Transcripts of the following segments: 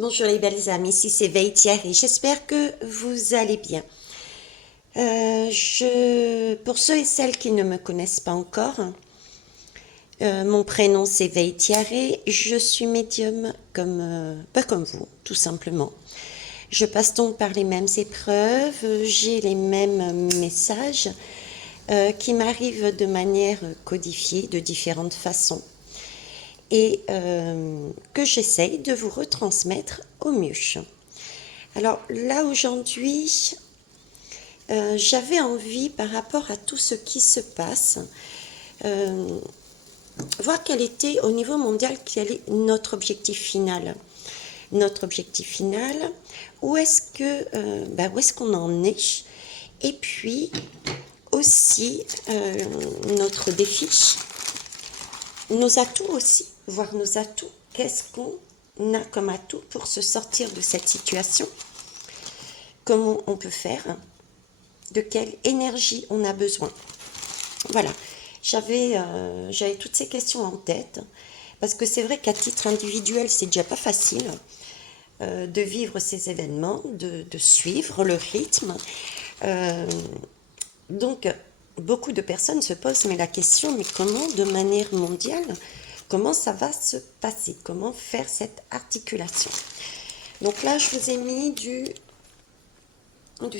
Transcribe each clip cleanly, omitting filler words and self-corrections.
Bonjour les belles âmes, ici c'est Veitière et j'espère que vous allez bien. Pour ceux et celles qui ne me connaissent pas encore, mon prénom c'est Veitière et je suis médium pas comme vous, tout simplement. Je passe donc par les mêmes épreuves, j'ai les mêmes messages qui m'arrivent de manière codifiée, de différentes façons et que j'essaye de vous retransmettre au mieux. Alors là aujourd'hui, j'avais envie par rapport à tout ce qui se passe, euh, voir quel était au niveau mondial, quel est notre objectif final. Notre objectif final, où est-ce qu'on en est, et puis aussi notre défi, nos atouts aussi, voir nos atouts, qu'est-ce qu'on a comme atout pour se sortir de cette situation, comment on peut faire, de quelle énergie on a besoin. Voilà, j'avais toutes ces questions en tête, parce que c'est vrai qu'à titre individuel, c'est déjà pas facile de vivre ces événements, de suivre le rythme. Euh, donc, beaucoup de personnes se posent mais la question, mais comment de manière mondiale, comment ça va se passer? Comment faire cette articulation? Donc là, je vous ai mis du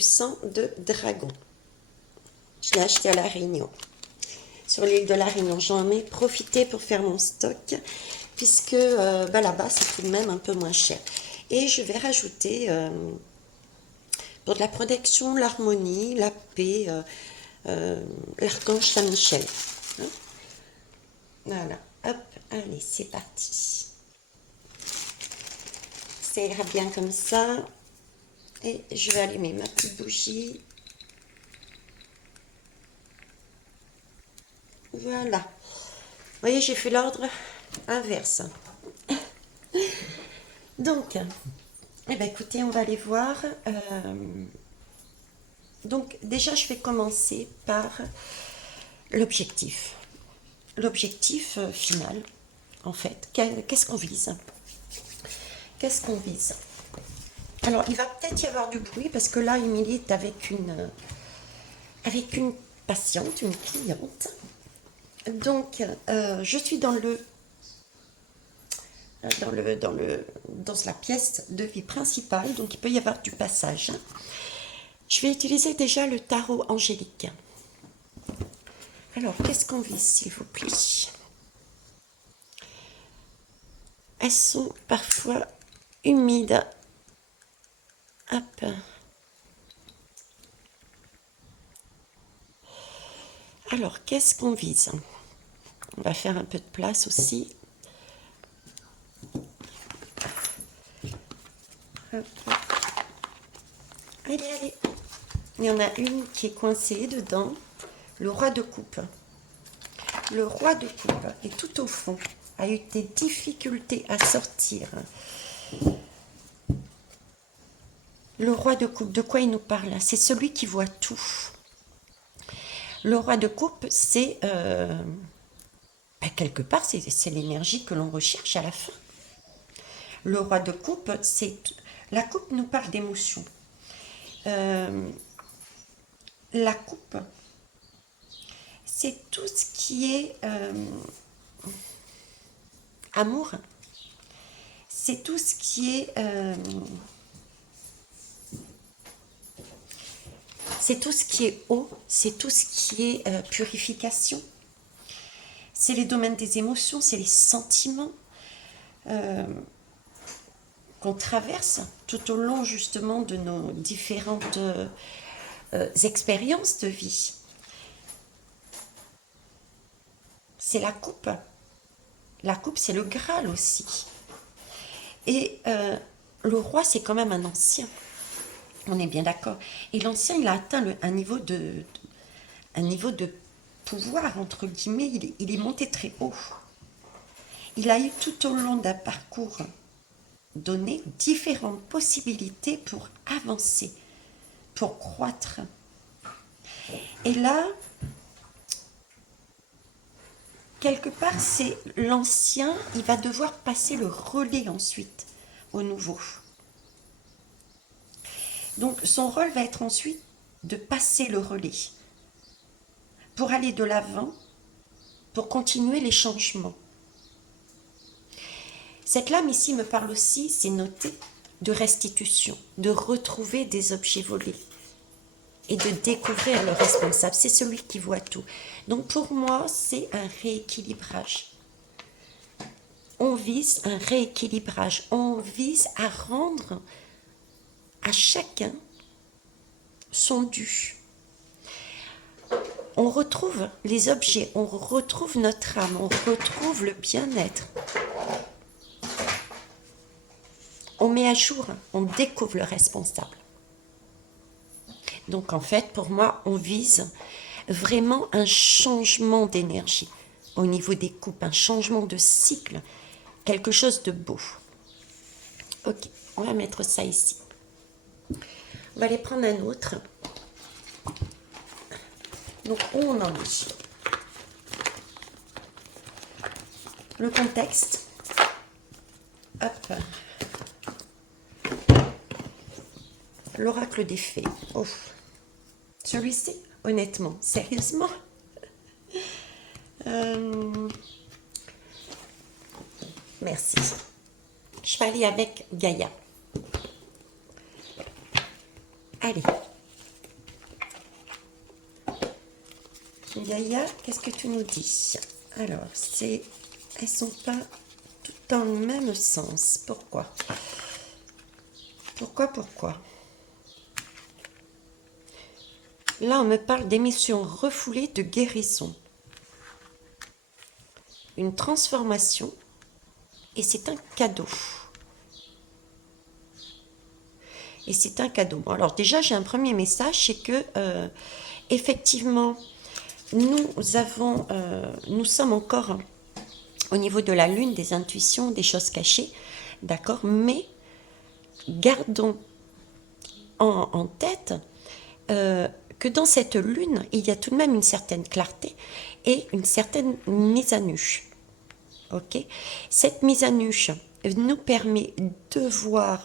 sang de dragon. Je l'ai acheté à La Réunion. Sur l'île de La Réunion, j'en ai profité pour faire mon stock, puisque là-bas, c'est tout de même un peu moins cher. Et je vais rajouter, pour de la protection, l'harmonie, la paix, l'archange Saint-Michel. Hein. Voilà, hop, allez, c'est parti. Ça ira bien comme ça. Et je vais allumer ma petite bougie. Voilà. Vous voyez, j'ai fait l'ordre inverse. Donc, eh ben, écoutez, on va aller voir. Donc, déjà, je vais commencer par l'objectif. L'objectif final, en fait. Qu'est-ce qu'on vise? Qu'est-ce qu'on vise? Alors, il va peut-être y avoir du bruit parce que là, Émilie est avec une patiente, une cliente. Donc, je suis dans la pièce de vie principale, donc il peut y avoir du passage. Je vais utiliser déjà le tarot angélique. Alors, qu'est-ce qu'on vise, s'il vous plaît? Elles sont parfois humides. Hop. Alors, qu'est-ce qu'on vise? On va faire un peu de place aussi. Hop. Allez, allez. Il y en a une qui est coincée dedans. Le roi de coupe. Le roi de coupe est tout au fond, a eu des difficultés à sortir. Le roi de coupe, de quoi il nous parle? C'est celui qui voit tout. Le roi de coupe, c'est quelque part, c'est l'énergie que l'on recherche à la fin. Le roi de coupe, la coupe nous parle d'émotion. La coupe, c'est tout ce qui est amour. C'est tout ce qui est eau, c'est tout ce qui est purification. C'est les domaines des émotions, c'est les sentiments qu'on traverse tout au long justement de nos différentes expériences de vie. C'est la coupe. La coupe, c'est le Graal aussi. Et le roi, c'est quand même un ancien. On est bien d'accord. Et l'ancien, il a atteint un niveau de pouvoir, entre guillemets, il est monté très haut. Il a eu tout au long d'un parcours donné différentes possibilités pour avancer, pour croître. Et là, quelque part, c'est l'ancien, il va devoir passer le relais ensuite au nouveau. Donc son rôle va être ensuite de passer le relais pour aller de l'avant, pour continuer les changements. Cette lame ici me parle aussi, c'est noté, de restitution, de retrouver des objets volés et de découvrir le responsable. C'est celui qui voit tout. Donc pour moi, c'est un rééquilibrage. On vise un rééquilibrage. On vise à rendre à chacun son dû. On retrouve les objets, on retrouve notre âme, on retrouve le bien-être. On met à jour, on découvre le responsable. Donc en fait, pour moi, on vise vraiment un changement d'énergie au niveau des coupes, un changement de cycle, quelque chose de beau. Ok, on va mettre ça ici. On va aller prendre un autre. Donc on en est. Le contexte. Hop. L'oracle des fées. Oh. Celui-ci, honnêtement, sérieusement. Merci. Je vais aller avec Gaïa. Allez. Gaïa, qu'est-ce que tu nous dis? Alors, elles sont pas toutes dans le même sens. Pourquoi? Pourquoi? Là, on me parle d'émissions refoulées de guérison. Une transformation. Et c'est un cadeau. Et c'est un cadeau. Bon, alors déjà, j'ai un premier message, c'est que, effectivement, nous sommes encore au niveau de la lune, des intuitions, des choses cachées, d'accord? Mais gardons en tête que dans cette lune, il y a tout de même une certaine clarté et une certaine mise à nu. Ok? Cette mise à nu nous permet de voir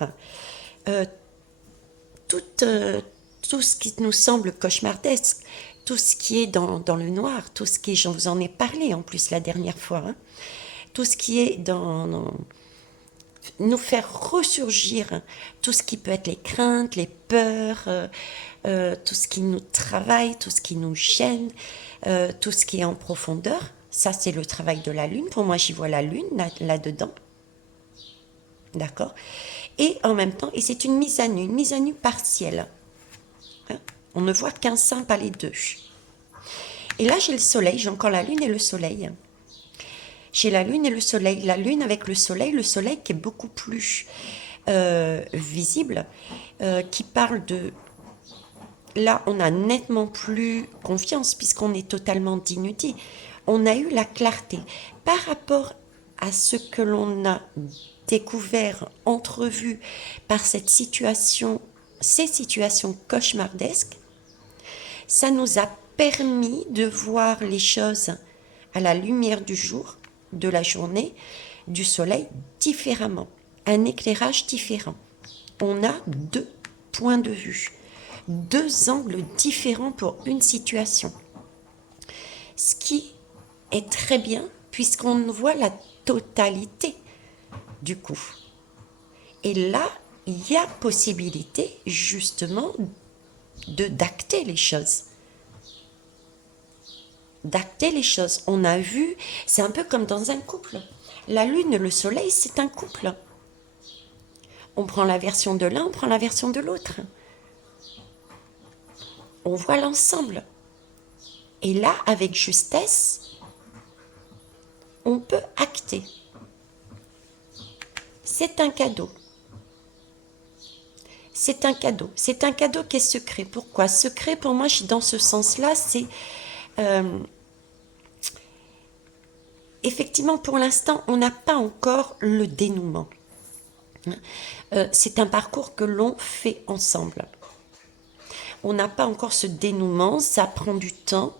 tout ce qui nous semble cauchemardesque, tout ce qui est dans le noir, tout ce qui est, je vous en ai parlé en plus la dernière fois, hein, tout ce qui est dans nous faire ressurgir tout ce qui peut être les craintes, les peurs, tout ce qui nous travaille, tout ce qui nous gêne, tout ce qui est en profondeur. Ça, c'est le travail de la lune. Pour moi, j'y vois la lune là-dedans. D'accord? Et en même temps, et c'est une mise à nu partielle. Hein? On ne voit qu'un sein, pas les deux. Et là, j'ai le soleil, j'ai encore la lune et le soleil. J'ai la lune et le soleil. La lune avec le soleil qui est beaucoup plus visible, qui parle de... Là, on a nettement plus confiance puisqu'on est totalement dénudé. On a eu la clarté par rapport à ce que l'on a découvert, entrevu par cette situation, ces situations cauchemardesques. Ça nous a permis de voir les choses à la lumière du jour, de la journée, du soleil différemment, un éclairage différent. On a deux points de vue, deux angles différents pour une situation. Ce qui est très bien puisqu'on voit la totalité du coup. Et là, il y a possibilité justement d'acter les choses. D'acter les choses. On a vu, c'est un peu comme dans un couple. La lune et le soleil, c'est un couple. On prend la version de l'un, on prend la version de l'autre. On voit l'ensemble. Et là, avec justesse, on peut acter. C'est un cadeau. C'est un cadeau. C'est un cadeau qui est secret. Pourquoi? Secret, pour moi, dans ce sens-là, c'est... effectivement, pour l'instant, on n'a pas encore le dénouement. C'est un parcours que l'on fait ensemble. On n'a pas encore ce dénouement, ça prend du temps.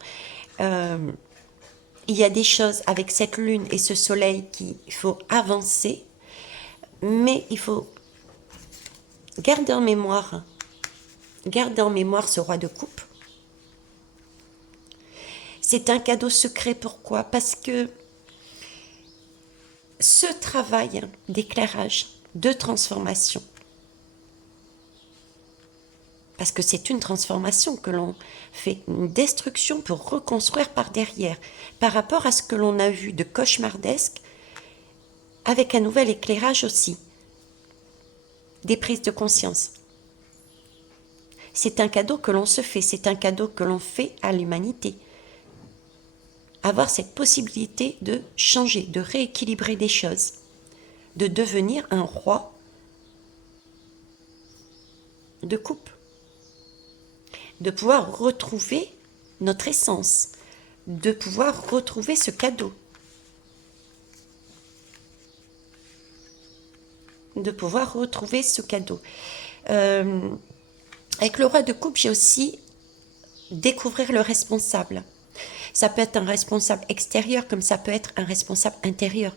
Il y a des choses avec cette lune et ce soleil qu'il faut avancer Mais il faut garder en mémoire ce roi de coupe. C'est un cadeau secret, pourquoi? Parce que ce travail d'éclairage, de transformation, parce que c'est une transformation que l'on fait, une destruction pour reconstruire par derrière, par rapport à ce que l'on a vu de cauchemardesque, avec un nouvel éclairage aussi, des prises de conscience. C'est un cadeau que l'on se fait, c'est un cadeau que l'on fait à l'humanité. Avoir cette possibilité de changer, de rééquilibrer des choses, de devenir un roi de coupe, de pouvoir retrouver notre essence, de pouvoir retrouver ce cadeau, de pouvoir retrouver ce cadeau. Avec le roi de coupe, j'ai aussi découvrir le responsable. Ça peut être un responsable extérieur comme ça peut être un responsable intérieur.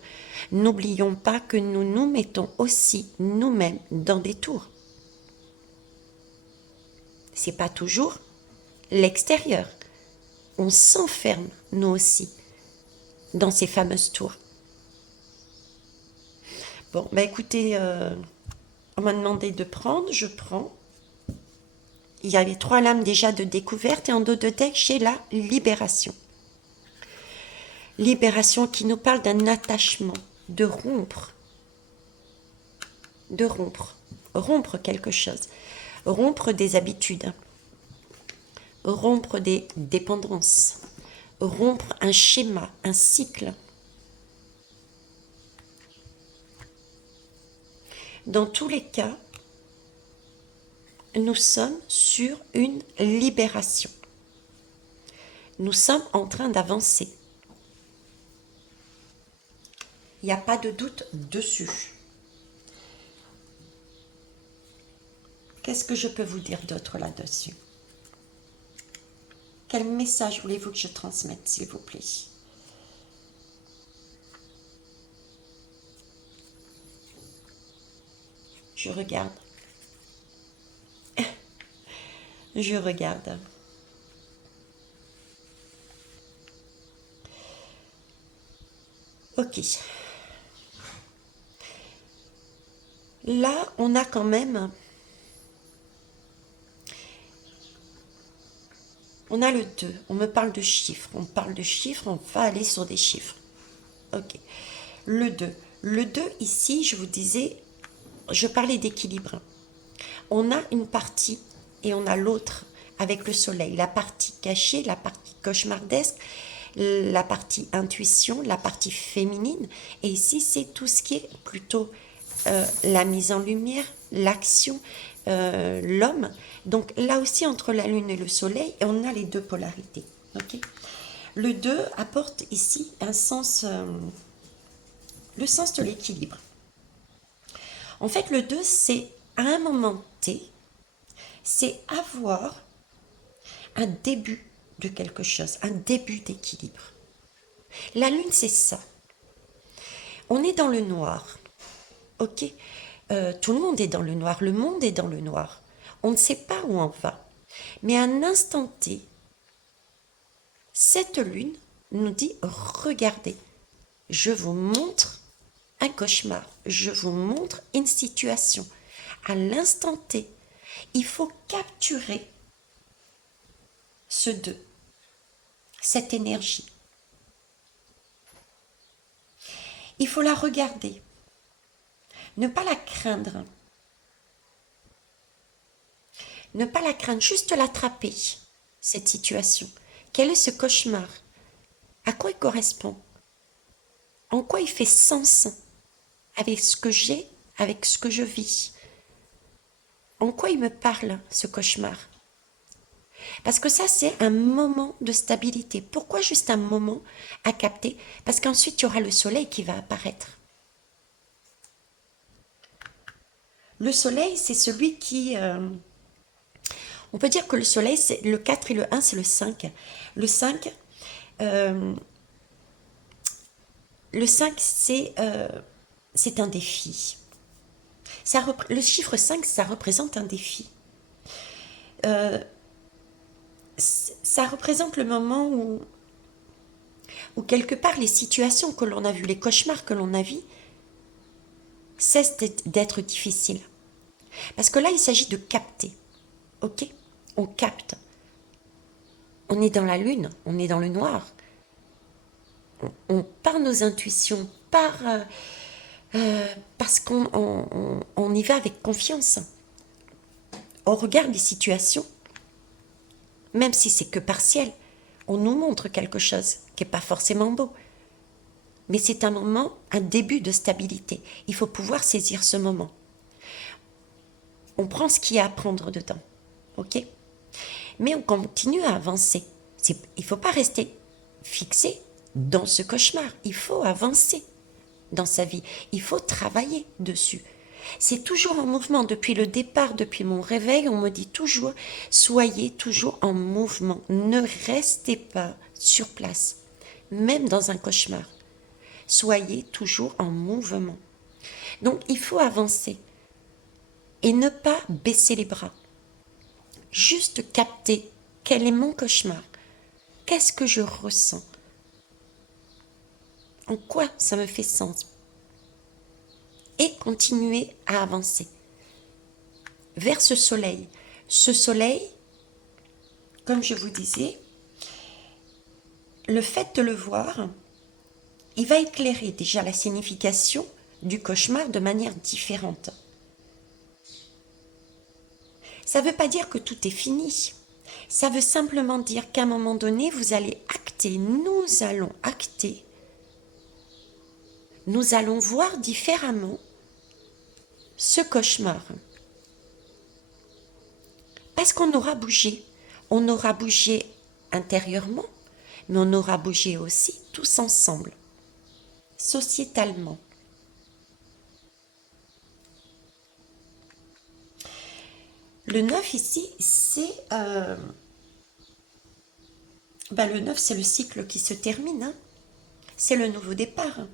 N'oublions pas que nous nous mettons aussi nous-mêmes dans des tours. C'est pas toujours l'extérieur. On s'enferme nous aussi dans ces fameuses tours. Bon, bah écoutez, on m'a demandé de prendre, je prends. Il y avait 3 lames déjà de découverte et en dos de deck, j'ai la libération. Libération qui nous parle d'un attachement, de rompre. De rompre. Rompre quelque chose. Rompre des habitudes. Rompre des dépendances. Rompre un schéma, un cycle. Dans tous les cas, nous sommes sur une libération. Nous sommes en train d'avancer. Il n'y a pas de doute dessus. Qu'est-ce que je peux vous dire d'autre là-dessus? Quel message voulez-vous que je transmette, s'il vous plaît? Je regarde. Je regarde. Ok. Là, on a quand même... On a le 2. On me parle de chiffres. On parle de chiffres, on va aller sur des chiffres. Ok. Le 2. Le 2, ici, je vous disais, je parlais d'équilibre. On a une partie et on a l'autre avec le soleil. La partie cachée, la partie cauchemardesque, la partie intuition, la partie féminine. Et ici, c'est tout ce qui est plutôt la mise en lumière, l'action, l'homme. Donc là aussi, entre la lune et le soleil, on a les deux polarités. Okay, le 2 apporte ici un sens, le sens de l'équilibre. En fait, le 2, c'est à un moment T, c'est avoir un début de quelque chose, un début d'équilibre. La lune, c'est ça. On est dans le noir. Ok, tout le monde est dans le noir, le monde est dans le noir. On ne sait pas où on va. Mais à un instant T, cette lune nous dit, regardez, je vous montre un cauchemar, je vous montre une situation. À l'instant T, il faut capturer ce 2, cette énergie. Il faut la regarder, ne pas la craindre. Ne pas la craindre, juste l'attraper, cette situation. Quel est ce cauchemar? À quoi il correspond? En quoi il fait sens avec ce que j'ai, avec ce que je vis? En quoi il me parle, ce cauchemar? Parce que ça, c'est un moment de stabilité. Pourquoi juste un moment à capter? Parce qu'ensuite, il y aura le soleil qui va apparaître. Le soleil, c'est celui qui... on peut dire que le soleil, c'est le 4 et le 1, c'est le 5. Le 5, c'est un défi. Le chiffre 5, ça représente un défi. Euh, Ça représente le moment où quelque part les situations que l'on a vues, les cauchemars que l'on a vus, cessent d'être difficiles. Parce que là, il s'agit de capter. Ok? On capte. On est dans la lune, on est dans le noir. Par nos intuitions, parce qu'on y va avec confiance. On regarde les situations, même si c'est que partiel. On nous montre quelque chose qui n'est pas forcément beau. Mais c'est un moment, un début de stabilité. Il faut pouvoir saisir ce moment. On prend ce qu'il y a à prendre dedans. Ok? Mais on continue à avancer. Il ne faut pas rester fixé dans ce cauchemar. Il faut avancer dans sa vie. Il faut travailler dessus. C'est toujours en mouvement. Depuis le départ, depuis mon réveil, on me dit toujours, soyez toujours en mouvement. Ne restez pas sur place, même dans un cauchemar. Soyez toujours en mouvement. Donc il faut avancer et ne pas baisser les bras. Juste capter quel est mon cauchemar. Qu'est-ce que je ressens? En quoi ça me fait sens? Et continuer à avancer vers ce soleil. Ce soleil, comme je vous disais, le fait de le voir, il va éclairer déjà la signification du cauchemar de manière différente. Ça ne veut pas dire que tout est fini. Ça veut simplement dire qu'à un moment donné, vous allez acter, nous allons acter, nous allons voir différemment ce cauchemar. Parce qu'on aura bougé. On aura bougé intérieurement, mais on aura bougé aussi tous ensemble, sociétalement. Le 9 ici, c'est le 9, c'est le cycle qui se termine. Hein. C'est le nouveau départ.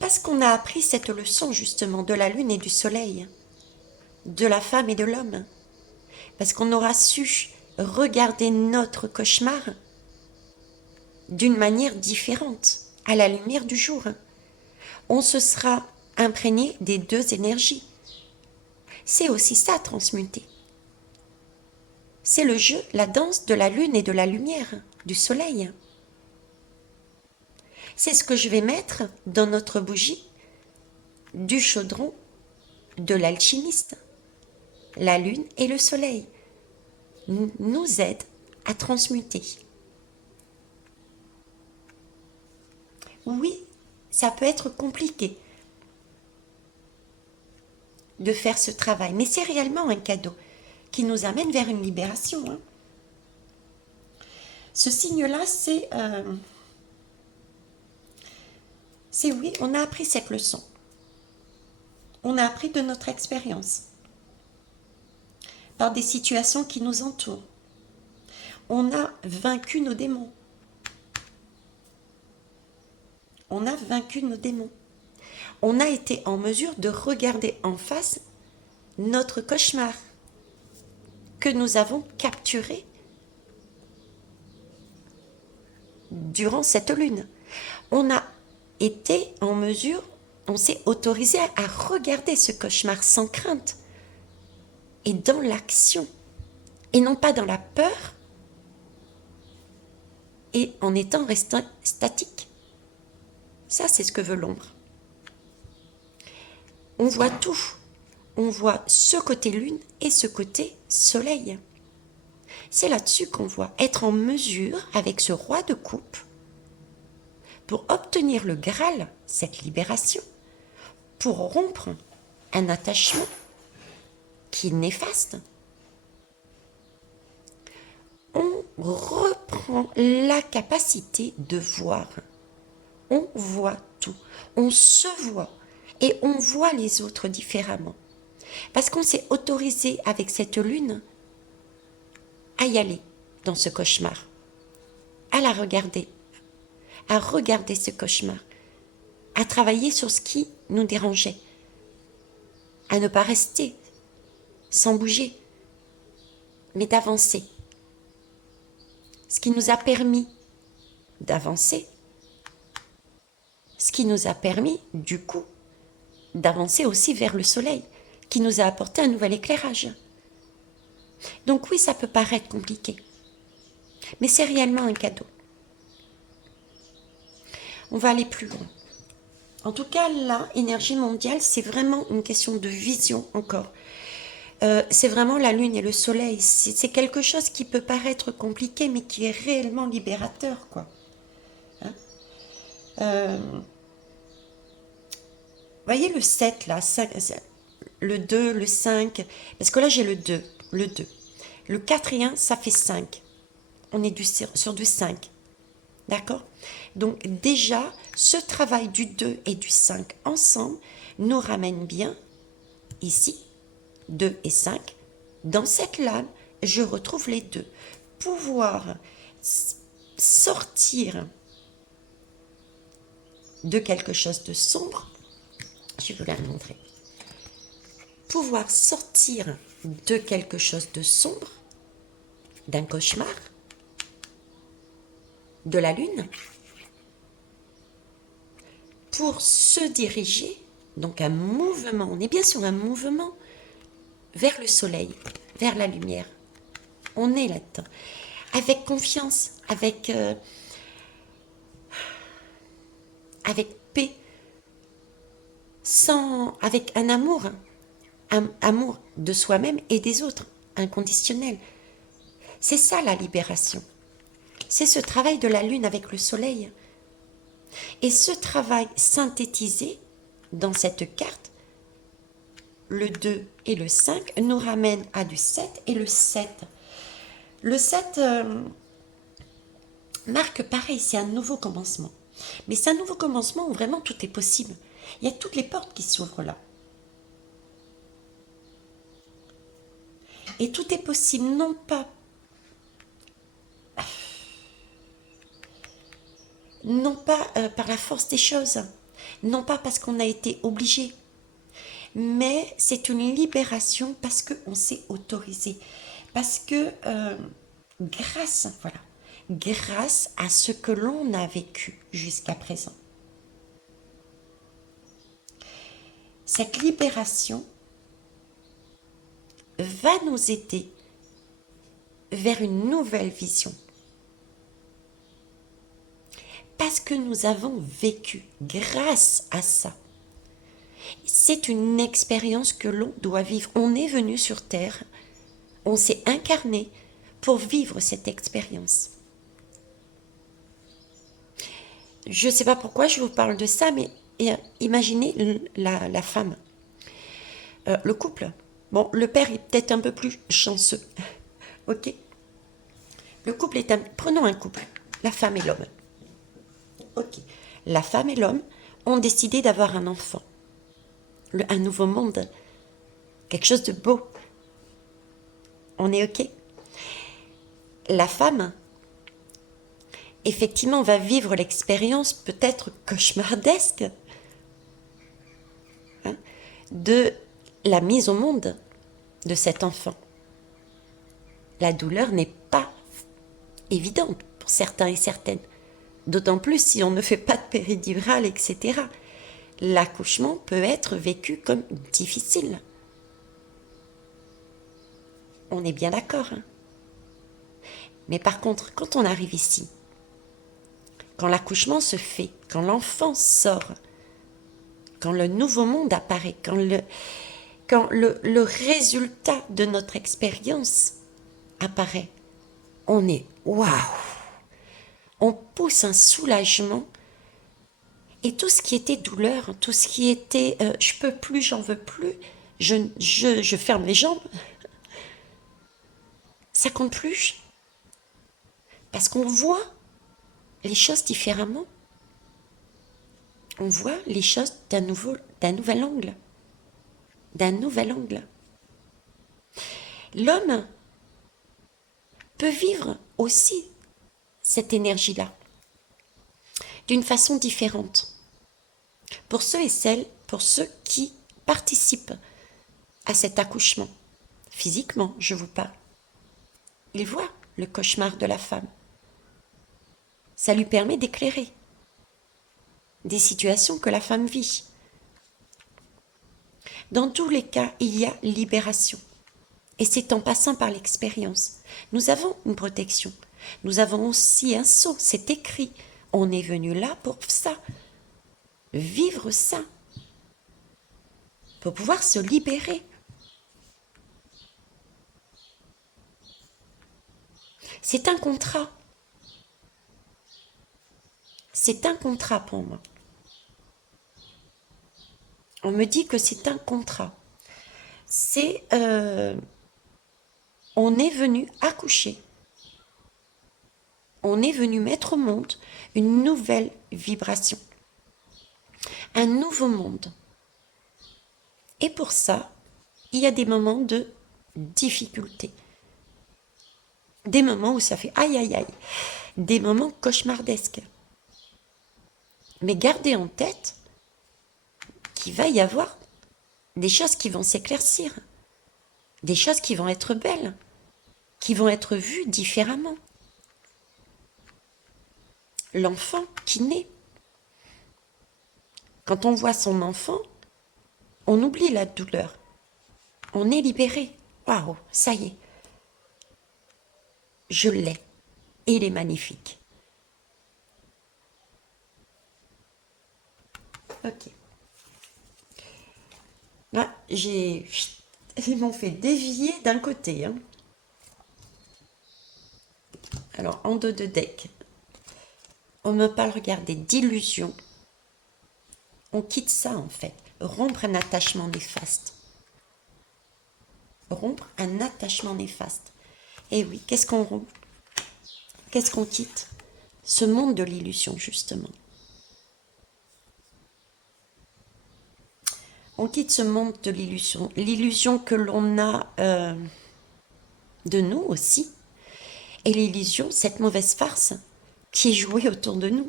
Parce qu'on a appris cette leçon justement de la lune et du soleil, de la femme et de l'homme. Parce qu'on aura su regarder notre cauchemar d'une manière différente, à la lumière du jour. On se sera imprégné des deux énergies. C'est aussi ça, transmuter. C'est le jeu, la danse de la lune et de la lumière, du soleil. C'est ce que je vais mettre dans notre bougie du chaudron de l'alchimiste. La lune et le soleil nous aident à transmuter. Oui, ça peut être compliqué de faire ce travail, mais c'est réellement un cadeau qui nous amène vers une libération. Hein. Ce signe-là, c'est oui, on a appris cette leçon. On a appris de notre expérience, par des situations qui nous entourent. On a vaincu nos démons. On a vaincu nos démons. On a été en mesure de regarder en face notre cauchemar que nous avons capturé durant cette lune. On a été en mesure, on s'est autorisé à regarder ce cauchemar sans crainte et dans l'action et non pas dans la peur et en étant restant statique. Ça, c'est ce que veut l'ombre. On voit tout. On voit ce côté lune et ce côté soleil. C'est là-dessus qu'on voit être en mesure, avec ce roi de coupe, pour obtenir le Graal, cette libération, pour rompre un attachement qui est néfaste. On reprend la capacité de voir. On voit tout, on se voit et on voit les autres différemment. Parce qu'on s'est autorisé avec cette lune à y aller dans ce cauchemar, à la regarder, à regarder ce cauchemar, à travailler sur ce qui nous dérangeait, à ne pas rester sans bouger, mais d'avancer. Ce qui nous a permis d'avancer, ce qui nous a permis, du coup, d'avancer aussi vers le soleil, qui nous a apporté un nouvel éclairage. Donc oui, ça peut paraître compliqué, mais c'est réellement un cadeau. On va aller plus loin. En tout cas, là, énergie mondiale, c'est vraiment une question de vision encore. C'est vraiment la lune et le soleil. C'est quelque chose qui peut paraître compliqué, mais qui est réellement libérateur, quoi. Hein. Voyez le 7 là, 5, le 2, le 5, parce que là j'ai le 2, le 2. Le 4 et 1, ça fait 5. On est sur du 5. D'accord? Donc déjà, ce travail du 2 et du 5 ensemble nous ramène bien ici, 2 et 5. Dans cette lame, je retrouve les deux. Pouvoir sortir de quelque chose de sombre, je vais vous la montrer. Pouvoir sortir de quelque chose de sombre, d'un cauchemar, de la lune, pour se diriger, donc un mouvement, on est bien sur un mouvement vers le soleil, vers la lumière. On est là-dedans, avec confiance, avec paix, avec un amour de soi-même et des autres, inconditionnel. C'est ça la libération. C'est ce travail de la lune avec le soleil. Et ce travail synthétisé dans cette carte, le 2 et le 5, nous ramène à du 7 et le 7. Le 7 marque pareil, c'est un nouveau commencement. Mais c'est un nouveau commencement où vraiment tout est possible. Il y a toutes les portes qui s'ouvrent là. Et tout est possible, non pas par la force des choses, non pas parce qu'on a été obligé, mais c'est une libération parce qu'on s'est autorisé, parce que grâce à ce que l'on a vécu jusqu'à présent, cette libération va nous aider vers une nouvelle vision. Parce que nous avons vécu grâce à ça. C'est une expérience que l'on doit vivre. On est venu sur Terre, on s'est incarné pour vivre cette expérience. Je ne sais pas pourquoi je vous parle de ça, mais imaginez la femme, le couple. Bon, le père est peut-être un peu plus chanceux, ok? Le couple est prenons un couple, la femme et l'homme. Ok, la femme et l'homme ont décidé d'avoir un enfant, un nouveau monde, quelque chose de beau. On est ok? La femme, effectivement, va vivre l'expérience peut-être cauchemardesque de la mise au monde de cet enfant. La douleur n'est pas évidente pour certains et certaines. D'autant plus si on ne fait pas de péridurale, etc. L'accouchement peut être vécu comme difficile. On est bien d'accord. Hein? Mais par contre, quand on arrive ici, quand l'accouchement se fait, quand l'enfant sort, quand le nouveau monde apparaît, quand le résultat de notre expérience apparaît, on est waouh! On pousse un soulagement et tout ce qui était douleur, tout ce qui était je peux plus, j'en veux plus, je ferme les jambes, ça compte plus parce qu'on voit les choses différemment. On voit les choses d'un nouvel angle. D'un nouvel angle. L'homme peut vivre aussi cette énergie-là d'une façon différente. Pour ceux qui participent à cet accouchement. Physiquement, je vous parle. Il voit le cauchemar de la femme. Ça lui permet d'éclairer des situations que la femme vit. Dans tous les cas, il y a libération. Et c'est en passant par l'expérience. Nous avons une protection. Nous avons aussi un sceau. C'est écrit. On est venu là pour ça. Vivre ça. Pour pouvoir se libérer. C'est un contrat. C'est un contrat pour moi. On me dit que c'est un contrat. C'est... on est venu accoucher. On est venu mettre au monde une nouvelle vibration. Un nouveau monde. Et pour ça, il y a des moments de difficulté. Des moments où ça fait aïe aïe aïe. Des moments cauchemardesques. Mais gardez en tête qu'il va y avoir des choses qui vont s'éclaircir. Des choses qui vont être belles. Qui vont être vues différemment. L'enfant qui naît. Quand on voit son enfant, on oublie la douleur. On est libéré. Waouh, ça y est. Je l'ai. Et il est magnifique. Ok. Là, ils m'ont fait dévier d'un côté. Hein. Alors, en dos de deck, on me parle, regardez, d'illusion. On quitte ça, en fait. Rompre un attachement néfaste. Rompre un attachement néfaste. Et oui, qu'est-ce qu'on rompt? Qu'est-ce qu'on quitte? Ce monde de l'illusion, justement. On quitte ce monde de l'illusion. L'illusion que l'on a de nous aussi. Et l'illusion, cette mauvaise farce qui est jouée autour de nous.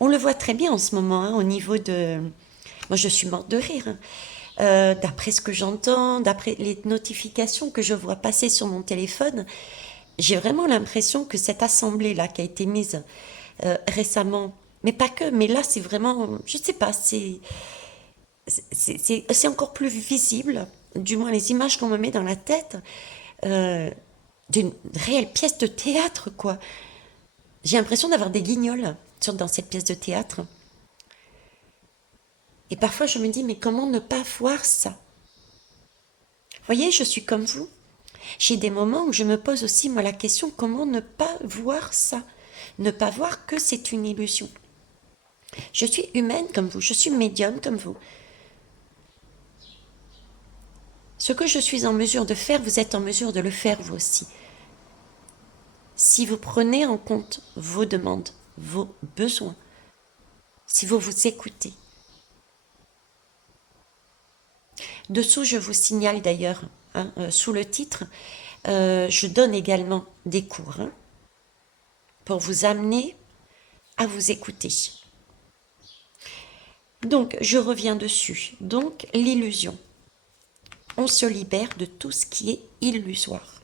On le voit très bien en ce moment, hein, au niveau de... Moi, je suis morte de rire. Hein. D'après ce que j'entends, d'après les notifications que je vois passer sur mon téléphone, j'ai vraiment l'impression que cette assemblée-là qui a été mise récemment, mais pas que, mais là, c'est vraiment... Je sais pas, c'est encore plus visible, du moins les images qu'on me met dans la tête, d'une réelle pièce de théâtre, quoi. J'ai l'impression d'avoir des guignols dans cette pièce de théâtre. Et parfois, je me dis, mais comment ne pas voir ça? Vous voyez, je suis comme vous. J'ai des moments où je me pose aussi, moi, la question, comment ne pas voir ça? Ne pas voir que c'est une illusion. Je suis humaine comme vous, je suis médium comme vous. Ce que je suis en mesure de faire, vous êtes en mesure de le faire vous aussi. Si vous prenez en compte vos demandes, vos besoins, si vous vous écoutez. Dessous, je vous signale d'ailleurs, hein, sous le titre, je donne également des cours hein, pour vous amener à vous écouter. Donc, je reviens dessus. Donc, l'illusion. On se libère de tout ce qui est illusoire.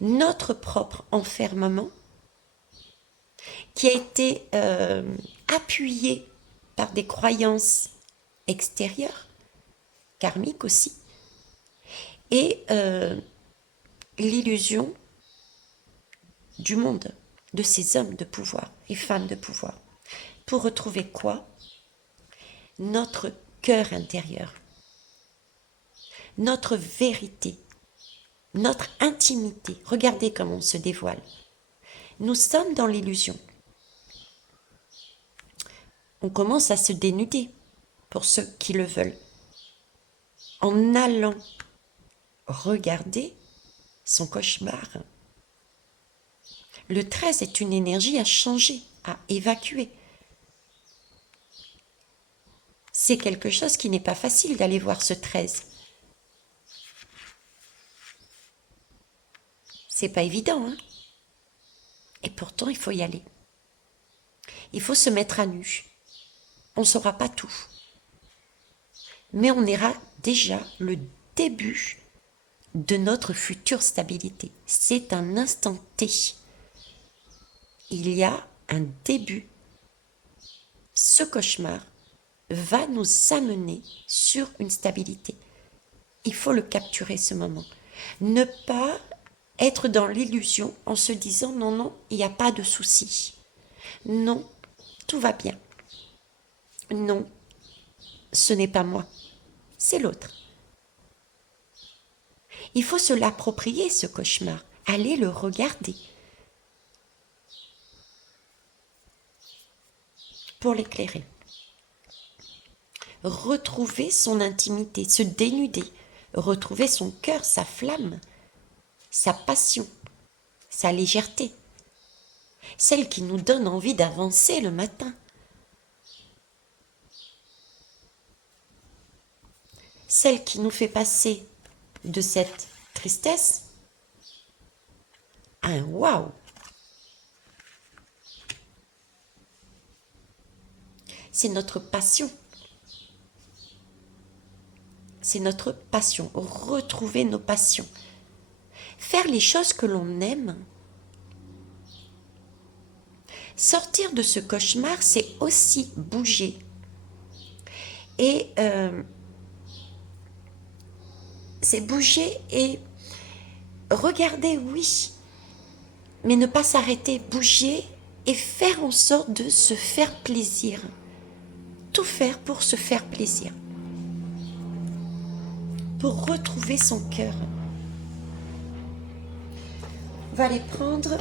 Notre propre enfermement, qui a été appuyé par des croyances extérieures, karmiques aussi, et l'illusion du monde, de ces hommes de pouvoir et femmes de pouvoir. Pour retrouver quoi? Notre cœur intérieur, notre vérité, notre intimité. Regardez comment on se dévoile. Nous sommes dans l'illusion. On commence à se dénuder, pour ceux qui le veulent, en allant regarder son cauchemar. Le 13 est une énergie à changer, à évacuer. C'est quelque chose qui n'est pas facile d'aller voir ce 13. C'est pas évident, hein? Et pourtant, il faut y aller. Il faut se mettre à nu. On ne saura pas tout. Mais on ira déjà le début de notre future stabilité. C'est un instant T. Il y a un début. Ce cauchemar va nous amener sur une stabilité. Il faut le capturer, ce moment. Ne pas être dans l'illusion en se disant non, non, il n'y a pas de souci. Non, tout va bien. Non, ce n'est pas moi, c'est l'autre. Il faut se l'approprier, ce cauchemar, aller le regarder pour l'éclairer. Retrouver son intimité, se dénuder, retrouver son cœur, sa flamme, sa passion, sa légèreté, celle qui nous donne envie d'avancer le matin. Celle qui nous fait passer de cette tristesse à un waouh. C'est notre passion. C'est notre passion. Retrouver nos passions. Faire les choses que l'on aime. Sortir de ce cauchemar, c'est aussi bouger. Et c'est bouger et regarder, oui, mais ne pas s'arrêter, bouger et faire en sorte de se faire plaisir. Tout faire pour se faire plaisir. Pour retrouver son cœur. On va aller prendre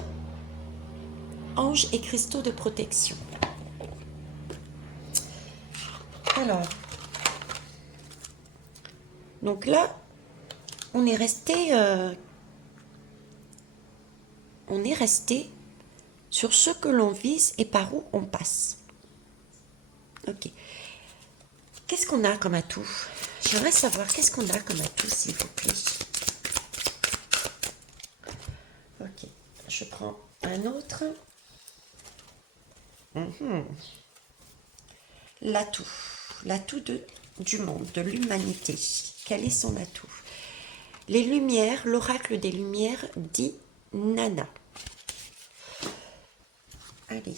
anges et cristaux de protection. Alors, donc là, on est resté sur ce que l'on vise et par où on passe. Ok. Qu'est-ce qu'on a comme atout? J'aimerais savoir qu'est-ce qu'on a comme atout, s'il vous plaît. Ok. Je prends un autre. L'atout. L'atout du monde, de l'humanité. Quel est son atout? Les Lumières, l'oracle des Lumières dit Nana. Allez.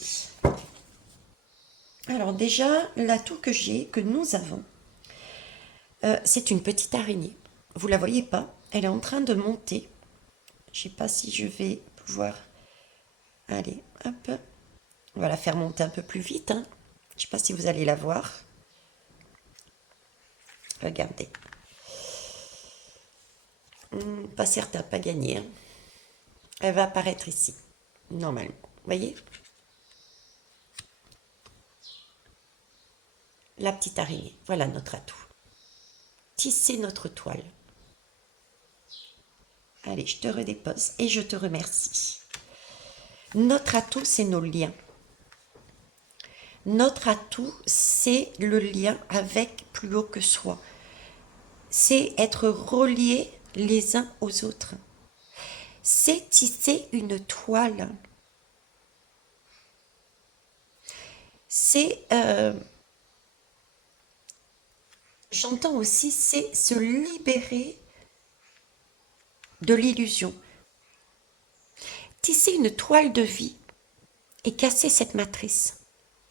Alors déjà, l'atout que nous avons, c'est une petite araignée. Vous la voyez pas? Elle est en train de monter. Je sais pas si je vais pouvoir... Allez, hop. On va la faire monter un peu plus vite. Hein. Je sais pas si vous allez la voir. Regardez. Pas certain, pas gagné. Hein. Elle va apparaître ici, normalement. Vous voyez? La petite araignée. Voilà notre atout. Tisser notre toile. Allez, je te redépose et je te remercie. Notre atout, c'est nos liens. Notre atout, c'est le lien avec plus haut que soi. C'est être reliés les uns aux autres. C'est tisser une toile. C'est, j'entends aussi, c'est se libérer de l'illusion. Tisser une toile de vie et casser cette matrice.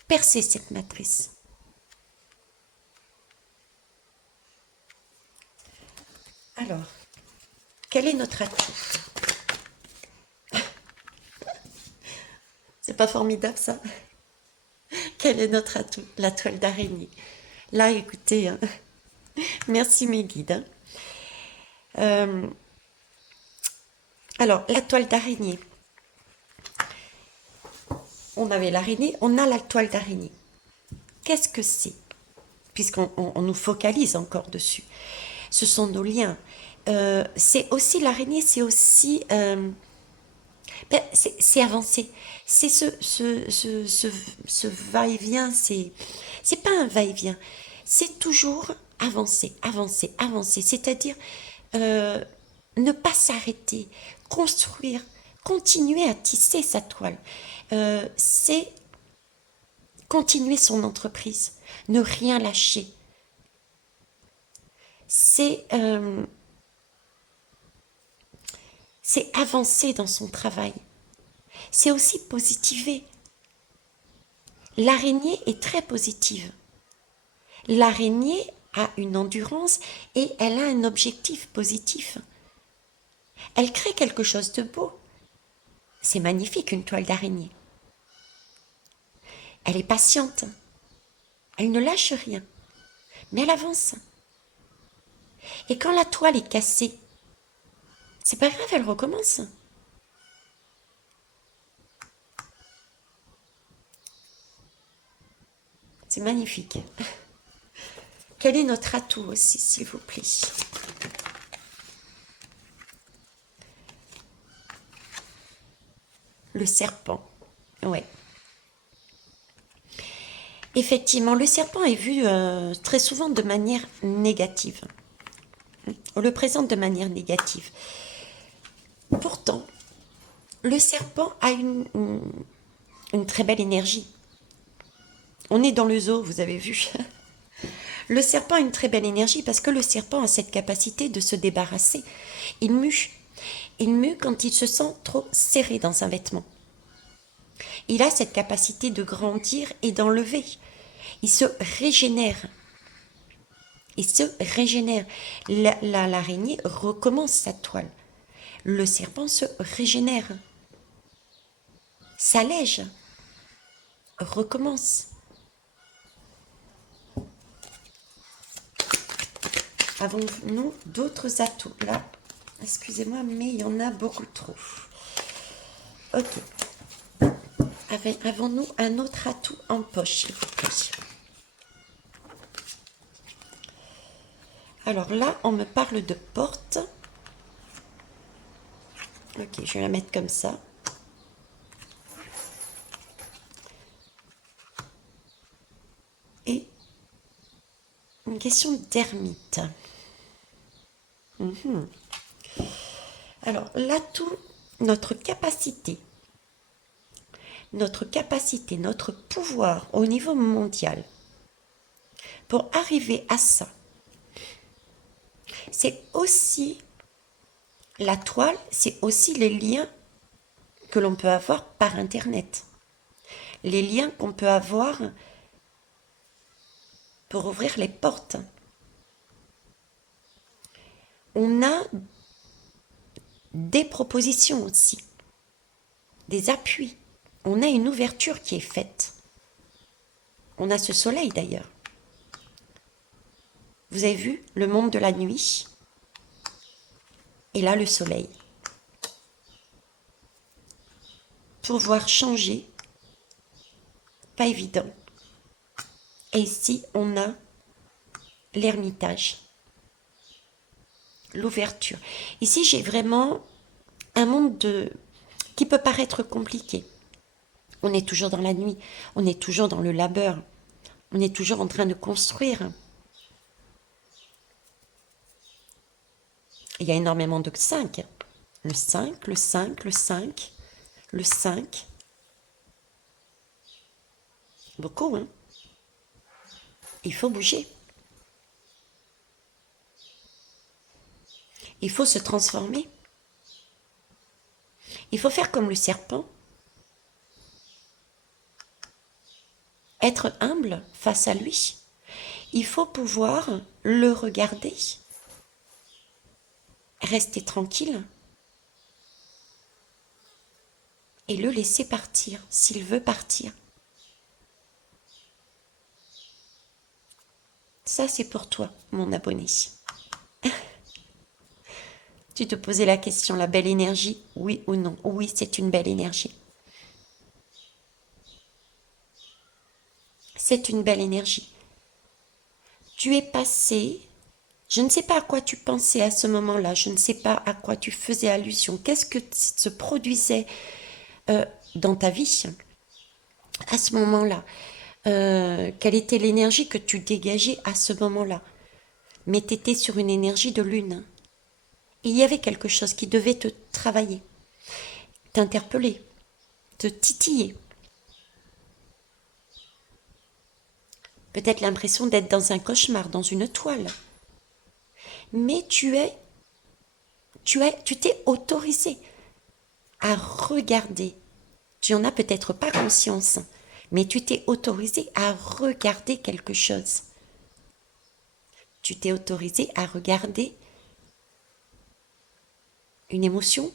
Percer cette matrice. Alors, quel est notre atout? C'est pas formidable ça? Quel est notre atout? La toile d'araignée. Là, écoutez, hein. Merci mes guides. Hein. Alors, la toile d'araignée. On avait l'araignée, on a la toile d'araignée. Qu'est-ce que c'est? Puisqu'on nous focalise encore dessus. Ce sont nos liens. C'est aussi l'araignée, c'est aussi... c'est avancer. C'est ce va-et-vient, c'est pas un va-et-vient. C'est toujours avancer, avancer, avancer. C'est-à-dire ne pas s'arrêter, construire, continuer à tisser sa toile. C'est continuer son entreprise, ne rien lâcher. c'est avancer dans son travail. C'est aussi positiver. L'araignée est très positive. L'araignée a une endurance et elle a un objectif positif. Elle crée quelque chose de beau. C'est magnifique, une toile d'araignée. Elle est patiente. Elle ne lâche rien. Mais elle avance. Et quand la toile est cassée, c'est pas grave, elle recommence. C'est magnifique. Quel est notre atout aussi, s'il vous plaît? Le serpent. Ouais. Effectivement, le serpent est vu très souvent de manière négative. On le présente de manière négative. Pourtant, le serpent a une très belle énergie. On est dans le zoo, vous avez vu. Le serpent a une très belle énergie parce que le serpent a cette capacité de se débarrasser. Il mue. Il mue quand il se sent trop serré dans un vêtement. Il a cette capacité de grandir et d'enlever. Il se régénère. Il se régénère. L'araignée recommence sa toile. Le serpent se régénère. S'allège. Recommence. Avons-nous d'autres atouts? Là, excusez-moi, mais il y en a beaucoup trop. Ok. Avons-nous un autre atout en poche, s'il vous plaît? Alors là, on me parle de porte. Ok, je vais la mettre comme ça. Et une question d'ermite. Alors, l'atout, notre capacité, notre pouvoir au niveau mondial, pour arriver à ça, c'est aussi la toile, c'est aussi les liens que l'on peut avoir par Internet. Les liens qu'on peut avoir pour ouvrir les portes. On a des propositions aussi, des appuis. On a une ouverture qui est faite. On a ce soleil d'ailleurs. Vous avez vu le monde de la nuit? Et là, le soleil. Pouvoir changer, pas évident. Et ici, on a l'ermitage, l'ouverture. Ici, j'ai vraiment un monde qui peut paraître compliqué. On est toujours dans la nuit, on est toujours dans le labeur, on est toujours en train de construire. Il y a énormément de 5. Le 5, le 5, le 5, le 5. Beaucoup, hein? Il faut bouger. Il faut se transformer. Il faut faire comme le serpent. Être humble face à lui. Il faut pouvoir le regarder. Rester tranquille. Et le laisser partir, s'il veut partir. Ça, c'est pour toi, mon abonné. Tu te posais la question, la belle énergie, oui ou non? Oui, c'est une belle énergie. C'est une belle énergie. Tu es passé, je ne sais pas à quoi tu pensais à ce moment-là, je ne sais pas à quoi tu faisais allusion. Qu'est-ce que se produisait dans ta vie à ce moment-là? Quelle était l'énergie que tu dégageais à ce moment-là? Mais tu étais sur une énergie de lune. Il y avait quelque chose qui devait te travailler, t'interpeller, te titiller. Peut-être l'impression d'être dans un cauchemar, dans une toile. Mais tu t'es autorisé à regarder. Tu en as peut-être pas conscience, mais tu t'es autorisé à regarder quelque chose. Tu t'es autorisé à regarder une émotion,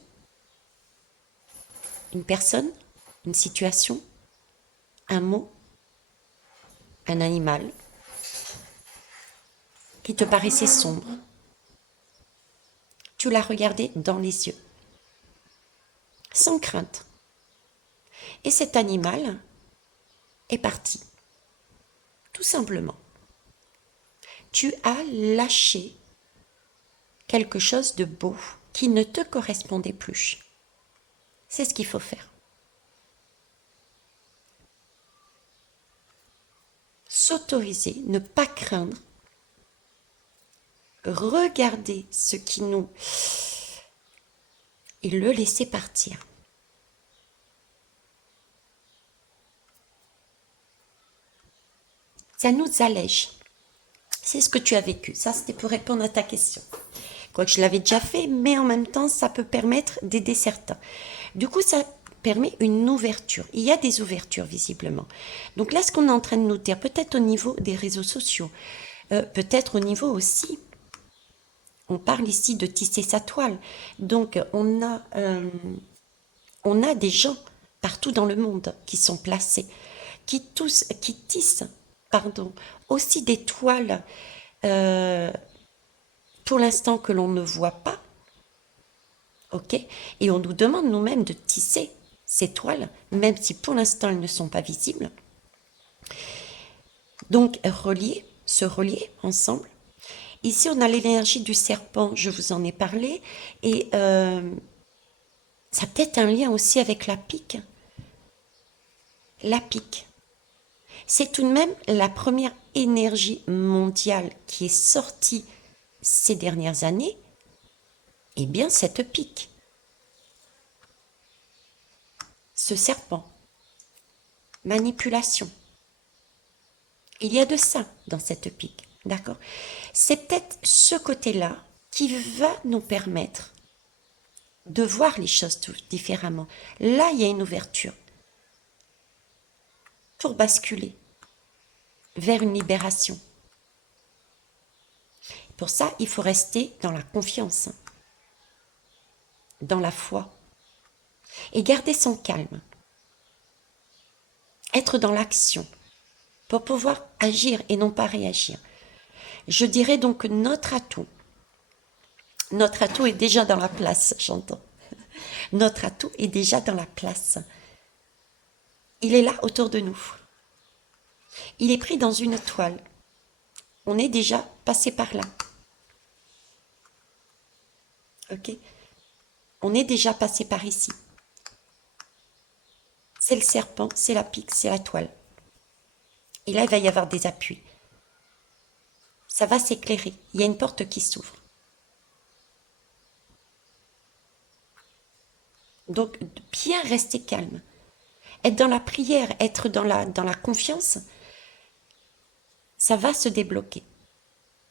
une personne, une situation, un mot, un animal qui te paraissait sombre. Tu l'as regardé dans les yeux, sans crainte. Et cet animal est parti, tout simplement. Tu as lâché quelque chose de beau qui ne te correspondait plus. C'est ce qu'il faut faire. S'autoriser, ne pas craindre, regarder ce qui nous... et le laisser partir. Ça nous allège. C'est ce que tu as vécu. Ça, c'était pour répondre à ta question. Quoique je l'avais déjà fait, mais en même temps, ça peut permettre d'aider certains. Du coup, ça permet une ouverture. Il y a des ouvertures, visiblement. Donc là, ce qu'on est en train de nous dire, peut-être au niveau des réseaux sociaux, peut-être au niveau aussi, on parle ici de tisser sa toile. Donc, on a des gens partout dans le monde qui sont placés, qui tissent, pardon, aussi des toiles, pour l'instant que l'on ne voit pas, ok? Et on nous demande nous-mêmes de tisser ces toiles, même si pour l'instant elles ne sont pas visibles. Donc se relier ensemble. Ici on a l'énergie du serpent, je vous en ai parlé, et ça a peut-être un lien aussi avec la pique. La pique. C'est tout de même la première énergie mondiale qui est sortie ces dernières années. Eh bien, cette pique. Ce serpent. Manipulation. Il y a de ça dans cette pique. D'accord? C'est peut-être ce côté-là qui va nous permettre de voir les choses différemment. Là, il y a une ouverture pour basculer vers une libération. Pour ça, il faut rester dans la confiance, dans la foi, et garder son calme. Être dans l'action pour pouvoir agir et non pas réagir. Je dirais donc que notre atout est déjà dans la place, j'entends. Notre atout est déjà dans la place. Il est là autour de nous. Il est pris dans une toile. On est déjà passé par là. Ok? On est déjà passé par ici. C'est le serpent, c'est la pique, c'est la toile. Et là, il va y avoir des appuis. Ça va s'éclairer. Il y a une porte qui s'ouvre. Donc, bien rester calme. Être dans la prière, être dans la confiance, ça va se débloquer.